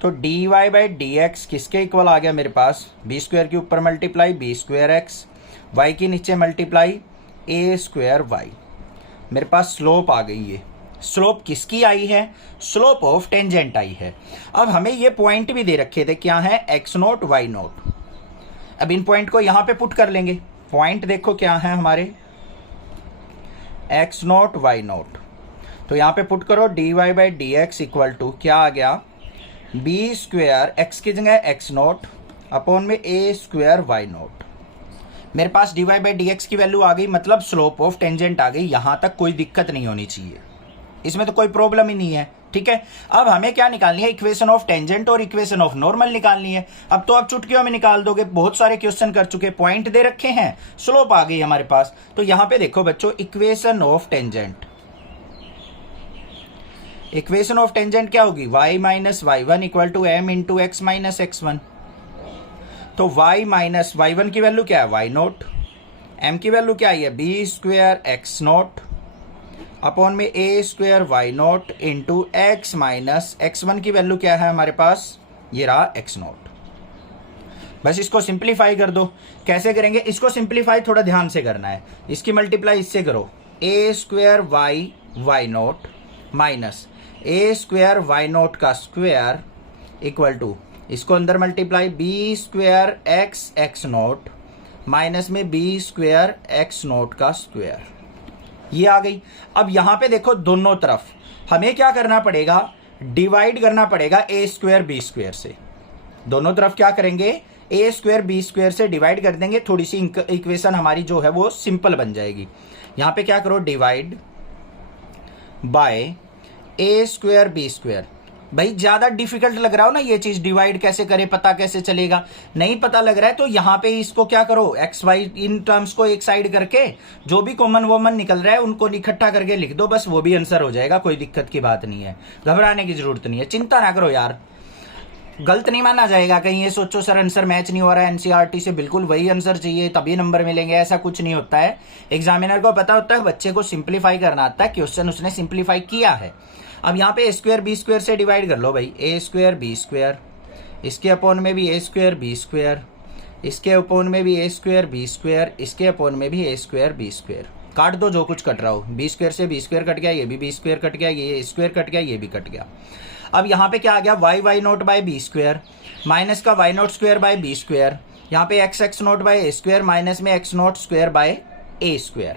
तो dy/dx किसके इक्वल आ गया मेरे पास, b² के ऊपर मल्टीप्लाई b²x, y की नीचे मल्टीप्लाई a²y। मेरे पास स्लोप आ गई है। स्लोप किसकी आई है, स्लोप ऑफ टेंजेंट आई है। अब हमें ये पॉइंट भी दे रखे थे, क्या है x0 y0। अब इन पॉइंट को यहां पे पुट कर लेंगे। पॉइंट देखो क्या है हमारे x0 y0, तो यहाँ पे पुट करो dy/dx इक्वल टू क्या आ गया b² x की जगह x0 अपॉन में a² y0। मेरे पास dy/dx की वैल्यू आ गई, मतलब स्लोप ऑफ टेंजेंट आ गई। यहां तक कोई दिक्कत नहीं होनी चाहिए, इसमें तो कोई प्रॉब्लम ही नहीं है। ठीक है, अब हमें क्या निकालनी है, इक्वेशन ऑफ टेंजेंट और इक्वेशन ऑफ नॉर्मल निकालनी है। अब तो आप चुटकियों में निकाल दोगे, बहुत सारे क्वेश्चन कर चुके, पॉइंट दे रखे हैं, स्लोप आ गई हमारे पास। तो यहां पे देखो बच्चों, equation of tangent, equation of tangent क्या होगी, y - y1 equal to m into x - x1। तो y माइनस y1 की वैल्यू क्या है y0, m की वैल्यू क्या है b² x0 अपॉन में a² y0 into x minus x1 की वैल्यू क्या है हमारे पास, ये रहा x0। बस इसको सिंप्लीफाई कर दो। कैसे करेंगे इसको सिंप्लीफाई, थोड़ा ध्यान से करना है। इसकी मल्टीप्लाई इससे करो, a² y y0 minus a² y0 का स्क्वायर इक्वल टू, इसको अंदर multiply b² x x0 minus में b² x0 का स्क्वायर, ये आ गई। अब यहां पे देखो दोनों तरफ हमें क्या करना पड़ेगा, डिवाइड करना पड़ेगा a² b² से। दोनों तरफ क्या करेंगे, a² b² से डिवाइड कर देंगे, थोड़ी सी इक्वेशन हमारी जो है वो सिंपल बन जाएगी। यहां पे क्या करो, डिवाइड बाय a² b²। भाई ज्यादा डिफिकल्ट लग रहा हो ना ये चीज, डिवाइड कैसे करे, पता कैसे चलेगा, नहीं पता लग रहा है तो यहां पे इसको क्या करो, एक्स वाई इन टर्म्स को एक साइड करके जो भी कॉमन वॉमन निकल रहा है उनको इकट्ठा करके लिख दो, बस वो भी आंसर हो जाएगा, कोई दिक्कत की बात नहीं है, घबराने की जरूरत नहीं है, चिंता ना करो यार, गलत नहीं माना जाएगा। कहीं ये सोचो सर आंसर मैच नहीं हो रहा है एनसीईआरटी से, बिल्कुल वही आंसर चाहिए तभी नंबर मिलेंगे, ऐसा कुछ नहीं होता है। एग्जामिनर को पता होता है बच्चे को सिंप्लीफाई करना आता है, क्वेश्चन उसने सिंप्लीफाई किया है। अब यहाँ पे a² b² से डिवाइड कर लो भाई, a² b², इसके अपॉन में भी a² b², इसके अपॉन में भी a² b², इसके अपॉन में भी a² b²। काट दो जो कुछ कट रहा हो, b² से b² कट गया, ये भी b² कट गया, ये a² कट गया, ये भी कट गया। अब यहाँ पे क्या आ गया, y y nought by b square minus का y nought square by b square, यहाँ पे x x nought by a square minus में x nought square by a square.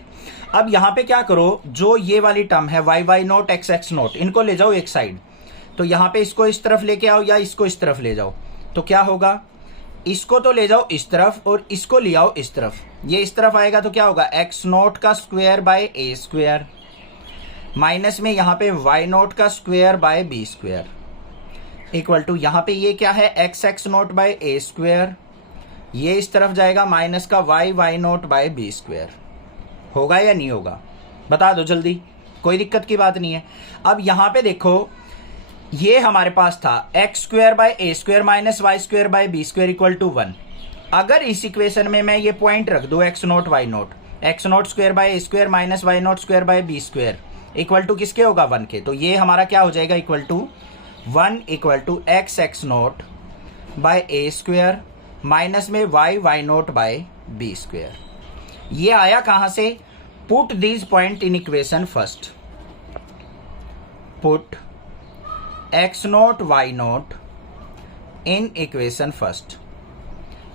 अब यहाँ पे क्या करो, जो ये वाली टर्म है y y nought x x nought, इनको ले जाओ एक साइड। तो यहाँ पे इसको इस तरफ लेके आओ या इसको इस तरफ ले जाओ, तो क्या होगा, इसको तो ले जाओ इस तरफ और इसको ले आओ इस तरफ। ये इस तरफ आएगा तो क्या होगा, एक्स नोट का square by a square minus में यहाँ पे वाई नोट का square by b square equal to, यहाँ पे ये क्या है, x x nought by a square, ये इस तरफ जाएगा माइनस का y y nought by b square. होगा या नहीं होगा, बता दो जल्दी, कोई दिक्कत की बात नहीं है। अब यहाँ पे देखो, ये हमारे पास था x square by a square minus y square by b square equal to 1। अगर इस इक्वेशन में मैं ये पॉइंट रख दूं x nought y nought, x nought square by a square minus y nought square by b square equal to किसके होगा, 1 के। तो ये हमारा क्या हो जाएगा, equal to 1 equal to x x nought by a square minus में y y nought by b square. ये आया कहां से, put these point in equation first, put x nought y nought in equation first.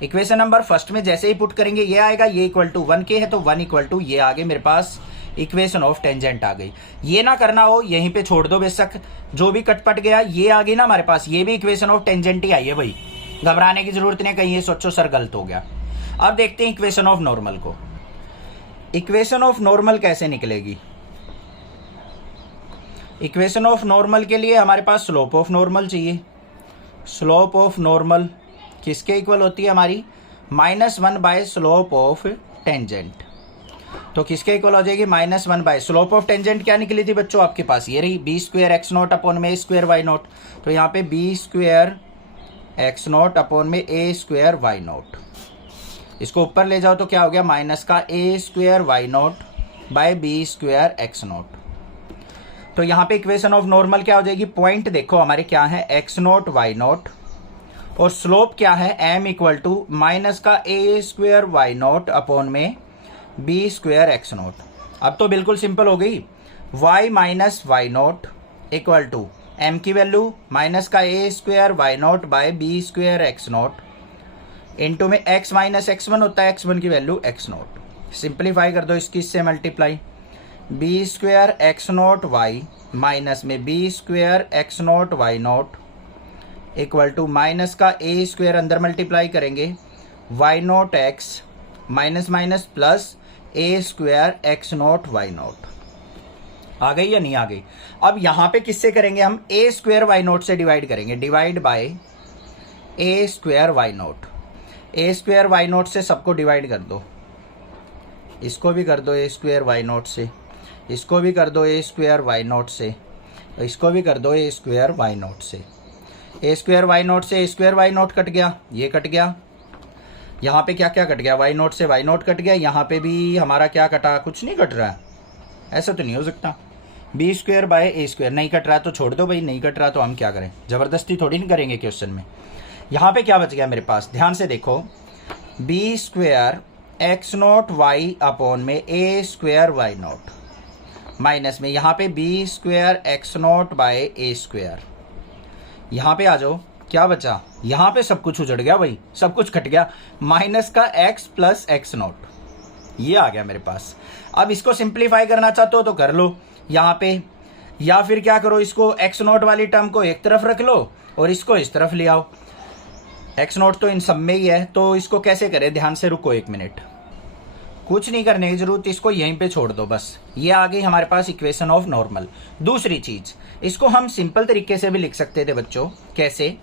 Equation number first में जैसे ही put करेंगे ये आएगा, ये इक्वल टू 1 के है तो 1 इक्वल टू ये आगे मेरे पास इक्वेशन ऑफ टेंजेंट आ गई। ये ना करना हो यहीं पे छोड़ दो, बेशक जो भी कटपट गया ये आ गई ना हमारे पास, ये भी इक्वेशन ऑफ टेंजेंट ही आई है भाई, घबराने की जरूरत नहीं, कहीं ये सोचो सर गलत हो गया। अब देखते हैं इक्वेशन ऑफ नॉर्मल को। इक्वेशन ऑफ नॉर्मल कैसे निकलेगी, इक्वेशन ऑफ नॉर्मल के लिए हमारे पास स्लोप ऑफ नॉर्मल चाहिए। स्लोप ऑफ नॉर्मल किसके इक्वल होती है हमारी, -1 बाय स्लोप ऑफ टेंजेंट। तो किसके इक्वल हो जाएगी, -1 बाय स्लोप ऑफ टेंजेंट क्या निकली थी बच्चों आपके पास, ये रही b square x nought upon में ए स्क्वायर वाई नोट। तो यहाँ पे b square x nought upon में ए स्क्वायर वाई नोट, इसको ऊपर ले जाओ तो क्या हो गया, माइनस का a square y nought by b square x nought. तो यहाँ पे इक्वेशन ऑफ नॉर्मल क्या हो जाएगी, पॉइंट देखो हमारे क्या है, एक्स नोट वाई नोट, और स्लोप क्या है, एम इक्वल टू माइनस का a square y nought upon में बी स्क्वायर एक्स नोट। अब तो बिल्कुल सिंपल हो गई, y minus y nought equal to m की वैल्यू माइनस का a square y nought by b square x nought into में एक्स माइनस एक्स वन होता है, x1 की वैल्यू एक्स नोट। सिंप्लीफाई कर दो इसकी, इससे multiply, b square x nought y minus में b square x nought y nought equal to minus का ए स्क्वायर अंदर मल्टीप्लाई करेंगे y nought x minus minus plus a square x nought y nought. आ गई या नहीं आ गई। अब यहां पे किससे करेंगे हम, ए स्क्वायर वाई नोट से डिवाइड करेंगे, divide by a square y nought. A square y nought से सबको डिवाइड कर दो, इसको भी कर दो ए स्क्वायर वाई नोट से, इसको भी कर दो ए स्क्वायर वाई नोट से, इसको भी कर दो ए स्क्वायर वाई नोट से। ए स्क्वायर वाई नोट से ए स्क्वायर वाई नोट कट गया, ये कट गया, यहाँ पे क्या क्या कट गया, वाई नोट से वाई नोट कट गया, यहाँ पे भी हमारा क्या कटा, कुछ नहीं कट रहा है, ऐसा तो नहीं हो सकता। B square by a square नहीं कट रहा तो छोड़ दो भाई, नहीं कट रहा तो हम क्या करें, जबरदस्ती थोड़ी नहीं करेंगे क्वेश्चन में। यहाँ पे क्या बच गया मेरे पास, ध्यान से देखो, b square x nought y upon में a square y nought minus में यहाँ पे b square x nought by a square. यहाँ पे आ जाओ, क्या बचा, यहाँ पे सब कुछ उजड़ गया भाई, सब कुछ कट गया, माइनस का एक्स प्लस एक्स नोट, ये आ गया मेरे पास। अब इसको सिंप्लीफाई करना चाहते हो तो कर लो यहाँ पे, या फिर क्या करो, इसको एक्स नोट वाली टर्म को एक तरफ रख लो और इसको इस तरफ ले आओ। एक्स नोट तो इन सब में ही है, तो इसको कैसे करें, ध्यान से रुको एक मिनट, कुछ नहीं करने की जरूरत, इसको यहीं पे छोड़ दो बस। ये आ गई हमारे पास इक्वेशन ऑफ नॉर्मल। दूसरी चीज, इसको हम सिंपल तरीके से भी लिख सकते थे बच्चों, कैसे,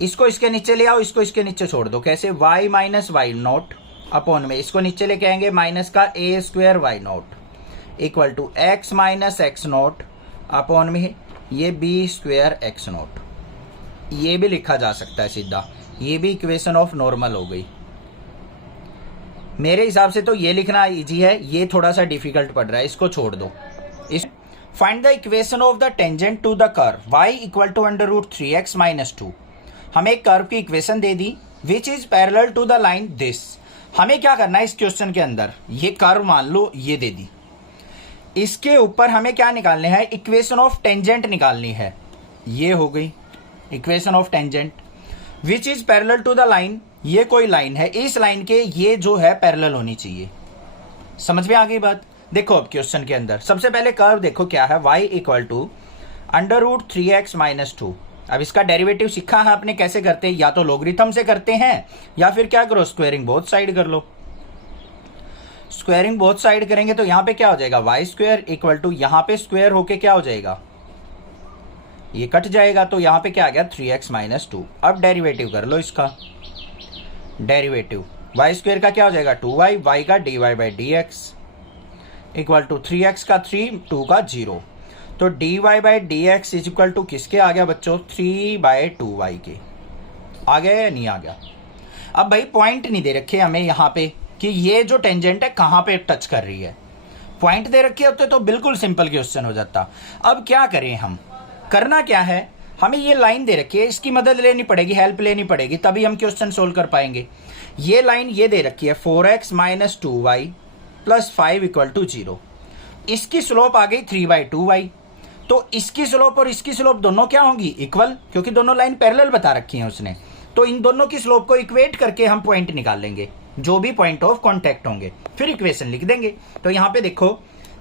इसको इसके नीचे ले आओ, इसको इसके नीचे छोड़ दो, कैसे, y minus y nought upon में इसको नीचे लेके आएंगे माइनस का a square y nought equal to x minus x nought upon में ये बी स्क्वायर एक्स नोट। ये भी लिखा जा सकता है सीधा, ये भी इक्वेशन ऑफ नॉर्मल हो गई। मेरे हिसाब से तो ये लिखना इजी है, ये थोड़ा सा डिफिकल्ट पड़ रहा है, इसको छोड़ दो। Find the equation of the tangent to the curve y equal to √3x - 2। हमें एक कर्व की इक्वेशन दे दी which is parallel to the line this. हमें क्या करना है इस क्वेश्चन के अंदर, ये कर्व मान लो ये दे दी, इसके ऊपर हमें क्या निकालने हैं, इक्वेशन ऑफ टेंजेंट निकालनी है। ये हो गई equation of tangent which is parallel to the line. ये कोई लाइन है, इस लाइन के ये जो है पैरेलल होनी चाहिए। समझ में आ गई बात। देखो अब क्वेश्चन के अंदर सबसे पहले कर्व देखो क्या है, y इक्वल टू √3x - 2। अब इसका डेरिवेटिव सीखा है आपने कैसे करते हैं, या तो लोगरिथम से करते हैं या फिर क्या करो, स्क्वायरिंग बोथ साइड कर लो। स्क्वायरिंग बोथ साइड करेंगे तो यहां पे क्या हो जाएगा, y² इक्वल टू यहां पे स्क्वायर होके क्या हो जाएगा, ये कट जाएगा, तो यहां पे क्या आ गया 3x - 2। अब डेरिवेटिव कर लो इसका, डेरिवेटिव y² का क्या हो जाएगा 2y, y का dy/dx इक्वल टू 3x का 3, 2 का 0। तो dy/dx इज इक्वल टू किसके आ गया बच्चों, 3/2y के। आ गया या नहीं आ गया। अब भाई पॉइंट नहीं दे रखे हमें यहाँ पे कि ये जो टेंजेंट है कहाँ पे टच कर रही है। पॉइंट दे रखे होते तो बिल्कुल सिंपल क्वेश्चन हो जाता। अब क्या करें हम, करना क्या है, हमें ये लाइन दे रखी है, इसकी मदद लेनी पड़ेगी, हेल्प लेनी पड़ेगी, तभी हम क्वेश्चन सोल्व कर पाएंगे। ये लाइन ये दे रखी है 4x - 2y + 5 = 0। इसकी स्लोप आ गई 3/2y। तो इसकी स्लोप और इसकी स्लोप दोनों क्या होंगी, इक्वल, क्योंकि दोनों लाइन पैरेलल बता रखी हैं उसने। तो इन दोनों की स्लोप को इक्वेट करके हम पॉइंट निकाल लेंगे, जो भी पॉइंट ऑफ कॉन्टेक्ट होंगे, फिर इक्वेशन लिख देंगे। तो यहां पे देखो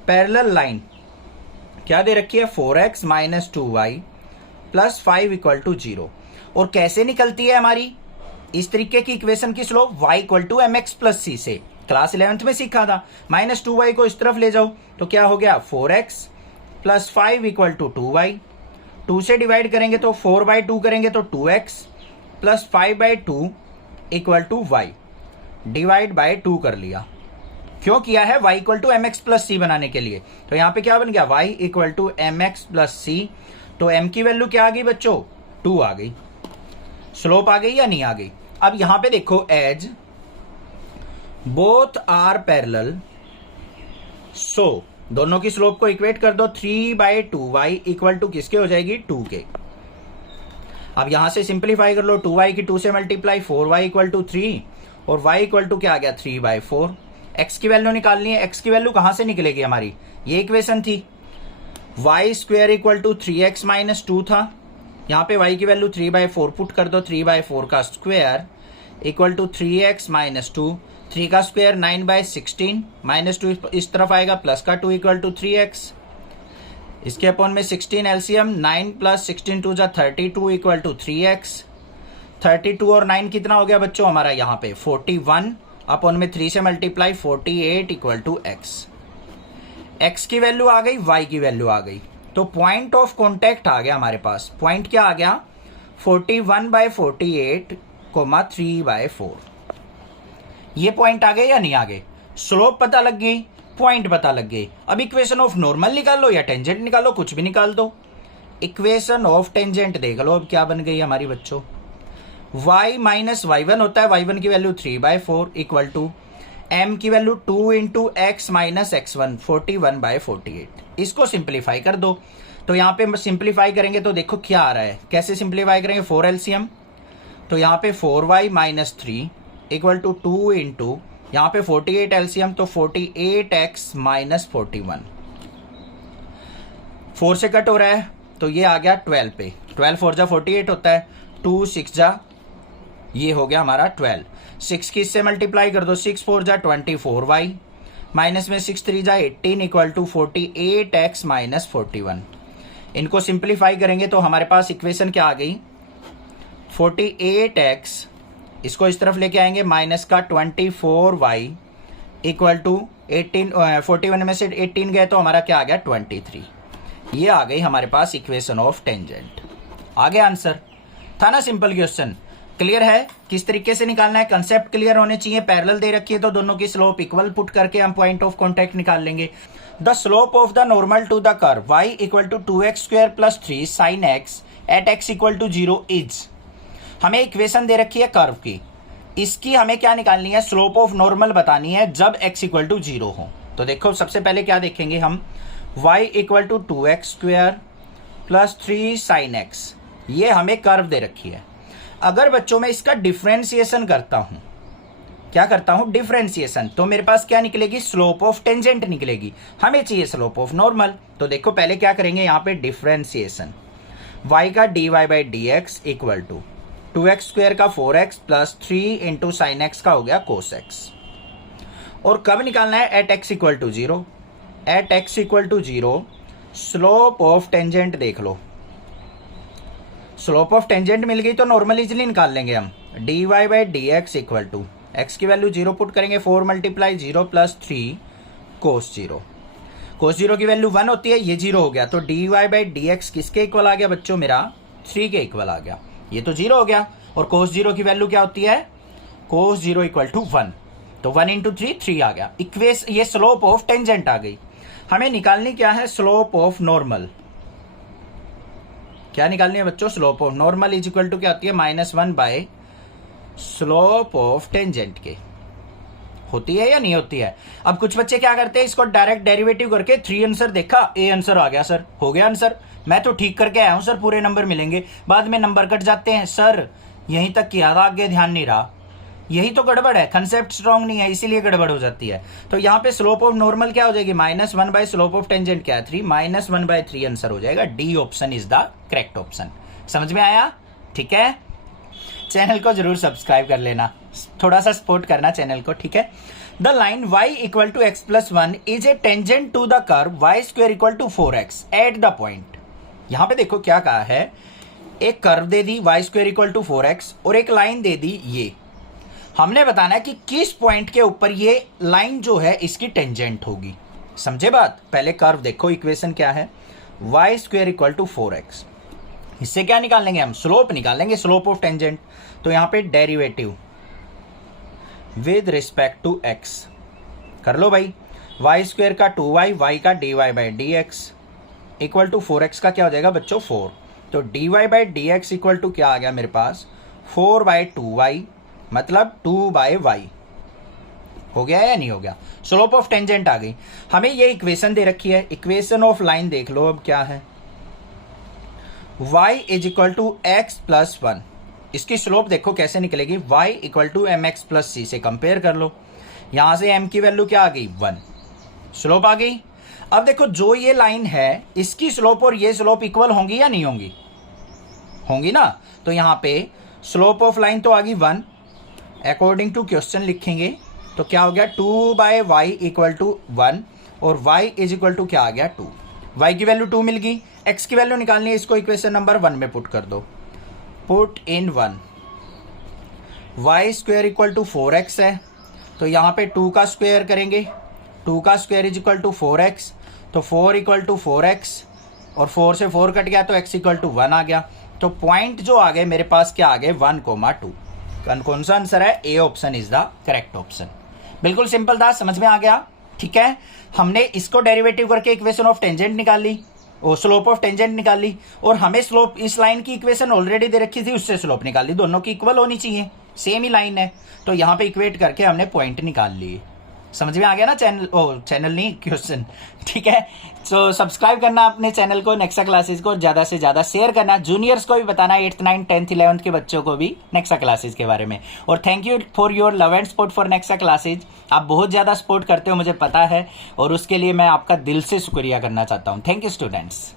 पैरेलल लाइन क्या दे रखी है, 4x - 2y + 5 = 0। और कैसे निकलती है हमारी इस तरीके की इक्वेशन की स्लोप, y = mx + c से क्लास 11th में सीखा था। -2y को इस तरफ ले जाओ तो क्या हो गया 4x + 5 = 2y। 2 से डिवाइड करेंगे तो 4/2 करेंगे तो 2x + 5/2 = y। डिवाइड बाय 2 कर लिया, क्यों किया है, y = mx + c बनाने के लिए। तो यहां पे क्या बन गया, y = mx + c। तो m की वैल्यू क्या आ गई बच्चों, 2 आ गई। स्लोप आ गई या नहीं आ गई। अब यहां पे देखो एज बोथ आर पैरेलल, सो दोनों की स्लोप को इक्वेट कर दो, 3/2y इक्वल टू किसके हो जाएगी, 2 के। अब यहां से सिंप्लीफाई कर लो, 2y की 2 से मल्टीप्लाई, 4y = 3 और y = क्या आ गया 3/4। x की वैल्यू निकालनी है, x की वैल्यू कहां से निकलेगी हमारी, ये इक्वेशन थी। y² = 3x - 2 था, यहां पे y की वैल्यू 3/4 पुट कर दो, 3/4 का स्क्वायर इक्वल टू 3x - 2, 3 का स्क्वायर 9/16, -2 इस तरफ आएगा, प्लस का 2 = 3x। इसके अपॉन में 16 एलसीएम, 9 + 16 2 = 32 = 3x। 32 और 9 कितना हो गया बच्चों हमारा यहाँ पे 41, अपॉन में 3 से मल्टीप्लाई, 48 = x। x की वैल्यू आ गई, y की वैल्यू आ गई, तो पॉइंट ऑफ कॉन्टेक्ट आ गया हमारे पास। पॉइंट क्या आ गया 41/48, 3/4। ये पॉइंट आ गए या नहीं आ गए। स्लोप पता लग गई, पॉइंट पता लग गई। अब इक्वेशन ऑफ नॉर्मल निकाल लो या टेंजेंट निकालो, कुछ भी निकाल दो। इक्वेशन ऑफ टेंजेंट देख लो अब क्या बन गई हमारी बच्चों, y - y1 होता है, y1 की वैल्यू 3/4 इक्वल टू m की वैल्यू 2 × x - x1, 41/48। इसको सिंप्लीफाई कर दो। तो यहाँ पे सिंप्लीफाई करेंगे तो देखो क्या आ रहा है, कैसे सिंप्लीफाई करेंगे, 4 एलसीएम, तो यहाँ पे 4y - 3 इक्वल टू 2 × यहाँ पे 48 एलसीएम, तो 48x - 41। 4 से कट हो रहा है तो ये आ गया 12 पे, 12 4 जा 48 होता है, 2 6 जा ये हो गया हमारा 12। 6 की इससे मल्टीप्लाई कर दो, 6 4 जा 24y, माइनस में 6 3 जा 18 इक्वल टू 48x - 41। इनको सिंप्लीफाई करेंगे तो हमारे पास इक्वेशन क्या आ गई 48x, इसको इस तरफ लेके आएंगे, माइनस का 24y इक्वल टू 18, 41 में से 18 गए तो हमारा क्या आ गया 23। ये आ गई हमारे पास इक्वेशन ऑफ टेंजेंट। आ गया आंसर, था ना सिंपल क्वेश्चन। क्लियर है किस तरीके से निकालना है, कंसेप्ट क्लियर होने चाहिए। पैरेलल दे रखी है तो दोनों की स्लोप इक्वल पुट करके हम पॉइंट ऑफ कॉन्टेक्ट निकाल लेंगे। The slope of the normal to the curve y = 2x² + 3 sin x at x = 0 is. हमें इक्वेशन दे रखी है कर्व की, इसकी हमें क्या निकालनी है, स्लोप ऑफ नॉर्मल बतानी है जब x = 0 हो। तो देखो सबसे पहले क्या देखेंगे हम, y = 2x² + 3 sin x, ये हमें कर्व दे रखी है। अगर बच्चों में इसका डिफरेंशिएशन करता हूं, क्या करता हूं डिफरेंशिएशन, तो मेरे पास क्या निकलेगी, स्लोप ऑफ टेंजेंट निकलेगी। हमें चाहिए स्लोप ऑफ नॉर्मल। तो देखो पहले क्या करेंगे, यहां पे डिफरेंशिएशन, y का dy by D x equal to 2x² का 4x plus 3 into sine x का हो गया cos x। और कब निकालना है? At x equal to 0। At x equal to 0 slope of tangent देख लो। स्लोप ऑफ टेंजेंट मिल गई तो नॉर्मल इजिली निकाल लेंगे हम। dy by D x equal to x की वैल्यू 0 पुट करेंगे, 4 मल्टीप्लाई 0 प्लस 3 cos 0। cos 0 की वैल्यू 1 होती है, ये 0 हो गया तो dy बाई डी एक्स किसके इक्वल आ गया बच्चों? मेरा 3 के इक्वल आ गया। ये तो 0 हो गया। और cos 0 की वैल्यू क्या होती है? cos 0 equal to 1। तो 1 इंटू 3 आ गया। ये स्लोप ऑफ टेंजेंट आ गई। हमें निकालनी क्या है? Slope of normal. क्या निकालनी है बच्चों? Slope of normal is equal to क्या होती है? -1 बाय स्लोप ऑफ टेंजेंट के। होती है या नहीं होती है? अब कुछ बच्चे क्या करते हैं, इसको डायरेक्ट डेरिवेटिव करके 3 आंसर देखा, ए आंसर आ गया सर, हो गया आंसर, मैं तो ठीक करके आया हूं सर, पूरे नंबर मिलेंगे। बाद में नंबर कट जाते हैं, सर यहीं तक किया था, आगे ध्यान नहीं रहा। यही तो गड़बड़ है, कंसेप्ट स्ट्रांग नहीं है, इसीलिए गड़बड़ हो जाती है। तो यहाँ पे स्लोप ऑफ नॉर्मल क्या हो जाएगी? -1 बाय स्लोप ऑफ टेंजेंट क्या है? 3, -1 बाय 3 आंसर हो जाएगा। D option is the correct option. समझ में आया? ठीक है, चैनल को जरूर सब्सक्राइब कर लेना, थोड़ा सा सपोर्ट करना चैनल को, ठीक है। The line y equal to x plus 1 is a tangent to the curve y square equal to 4x at the point. यहां पे देखो क्या कहा है, एक कर्व दे दी y square equal to 4x और एक लाइन दे दी ये। हमने बताना है कि किस पॉइंट के ऊपर ये लाइन जो है इसकी टेंजेंट होगी। समझे बात? पहले कर्व देखो, इक्वेशन क्या है? y square equal to 4x। इससे क्या निकालेंगे हम? स्लोप निकालेंगे, स्लोप ऑफ टेंजेंट। तो यहां पे derivative with respect to x कर लो भाई। y स्क्वेयर का 2y, y का dy by D x equal to 4x का क्या हो जाएगा बच्चों? 4। तो dy by D x equal to क्या आ गया मेरे पास? 4 बाई 2y, मतलब 2 बाई वाई। हो गया या नहीं हो गया? स्लोप ऑफ टेंजेंट आ गई। हमें ये इक्वेशन दे रखी है, इक्वेशन ऑफ लाइन देख लो अब क्या है। y is equal to x plus 1। इसकी स्लोप देखो कैसे निकलेगी? y equal to m x plus c से कंपेयर कर लो। यहां से m की वैल्यू क्या आ गई? 1। स्लोप आ गई। अब देखो जो ये लाइन है इसकी स्लोप और ये स्लोप इक्वल होंगी या नहीं होंगी? होंगी ना। तो यहां पे स्लोप ऑफ लाइन तो आ गई 1। अकॉर्डिंग टू क्वेश्चन लिखेंगे तो क्या हो गया? 2 बाय वाई इक्वल टू 1 और y इज इक्वल टू क्या आ गया? 2। y की वैल्यू 2 मिल गई। x की वैल्यू निकालनी है, इसको इक्वेशन नंबर 1 में पुट कर दो। Put in 1। y square equal to 4x है, तो यहाँ पे 2 का स्क्वेयर करेंगे। 2 का square is equal to 4x, तो 4 इक्वल टू 4x और 4 से 4 कट गया तो x इक्वल टू 1 आ गया। तो पॉइंट जो आ गए मेरे पास क्या आ गए? 1,2। कौन सा आंसर है? A option is the correct option. बिल्कुल सिंपल था, समझ में आ गया? ठीक है, हमने इसको डेरिवेटिव करके इक्वेशन ऑफ टेंजेंट निकाली, वो स्लोप ऑफ टेंजेंट निकाली, और हमें स्लोप इस लाइन की इक्वेशन ऑलरेडी दे रखी थी, उससे स्लोप निकाली। दोनों की इक्वल होनी चाहिए, सेम ही लाइन है, तो यहाँ पे इक्वेट करके हमने पॉइंट निकाल लिए। समझ में आ गया ना? चैनल नहीं, क्वेश्चन। ठीक है, तो सब्सक्राइब करना अपने चैनल को, नेक्सा क्लासेस को ज़्यादा से ज़्यादा शेयर करना, जूनियर्स को भी बताना, 8th 9th 10th 11th के बच्चों को भी नेक्सा क्लासेस के बारे में। और thank you for your love and support for Nexa classes. आप बहुत ज़्यादा सपोर्ट करते हो, मुझे पता है, और उसके लिए मैं आपका दिल से शुक्रिया करना चाहता हूँ। Thank you students.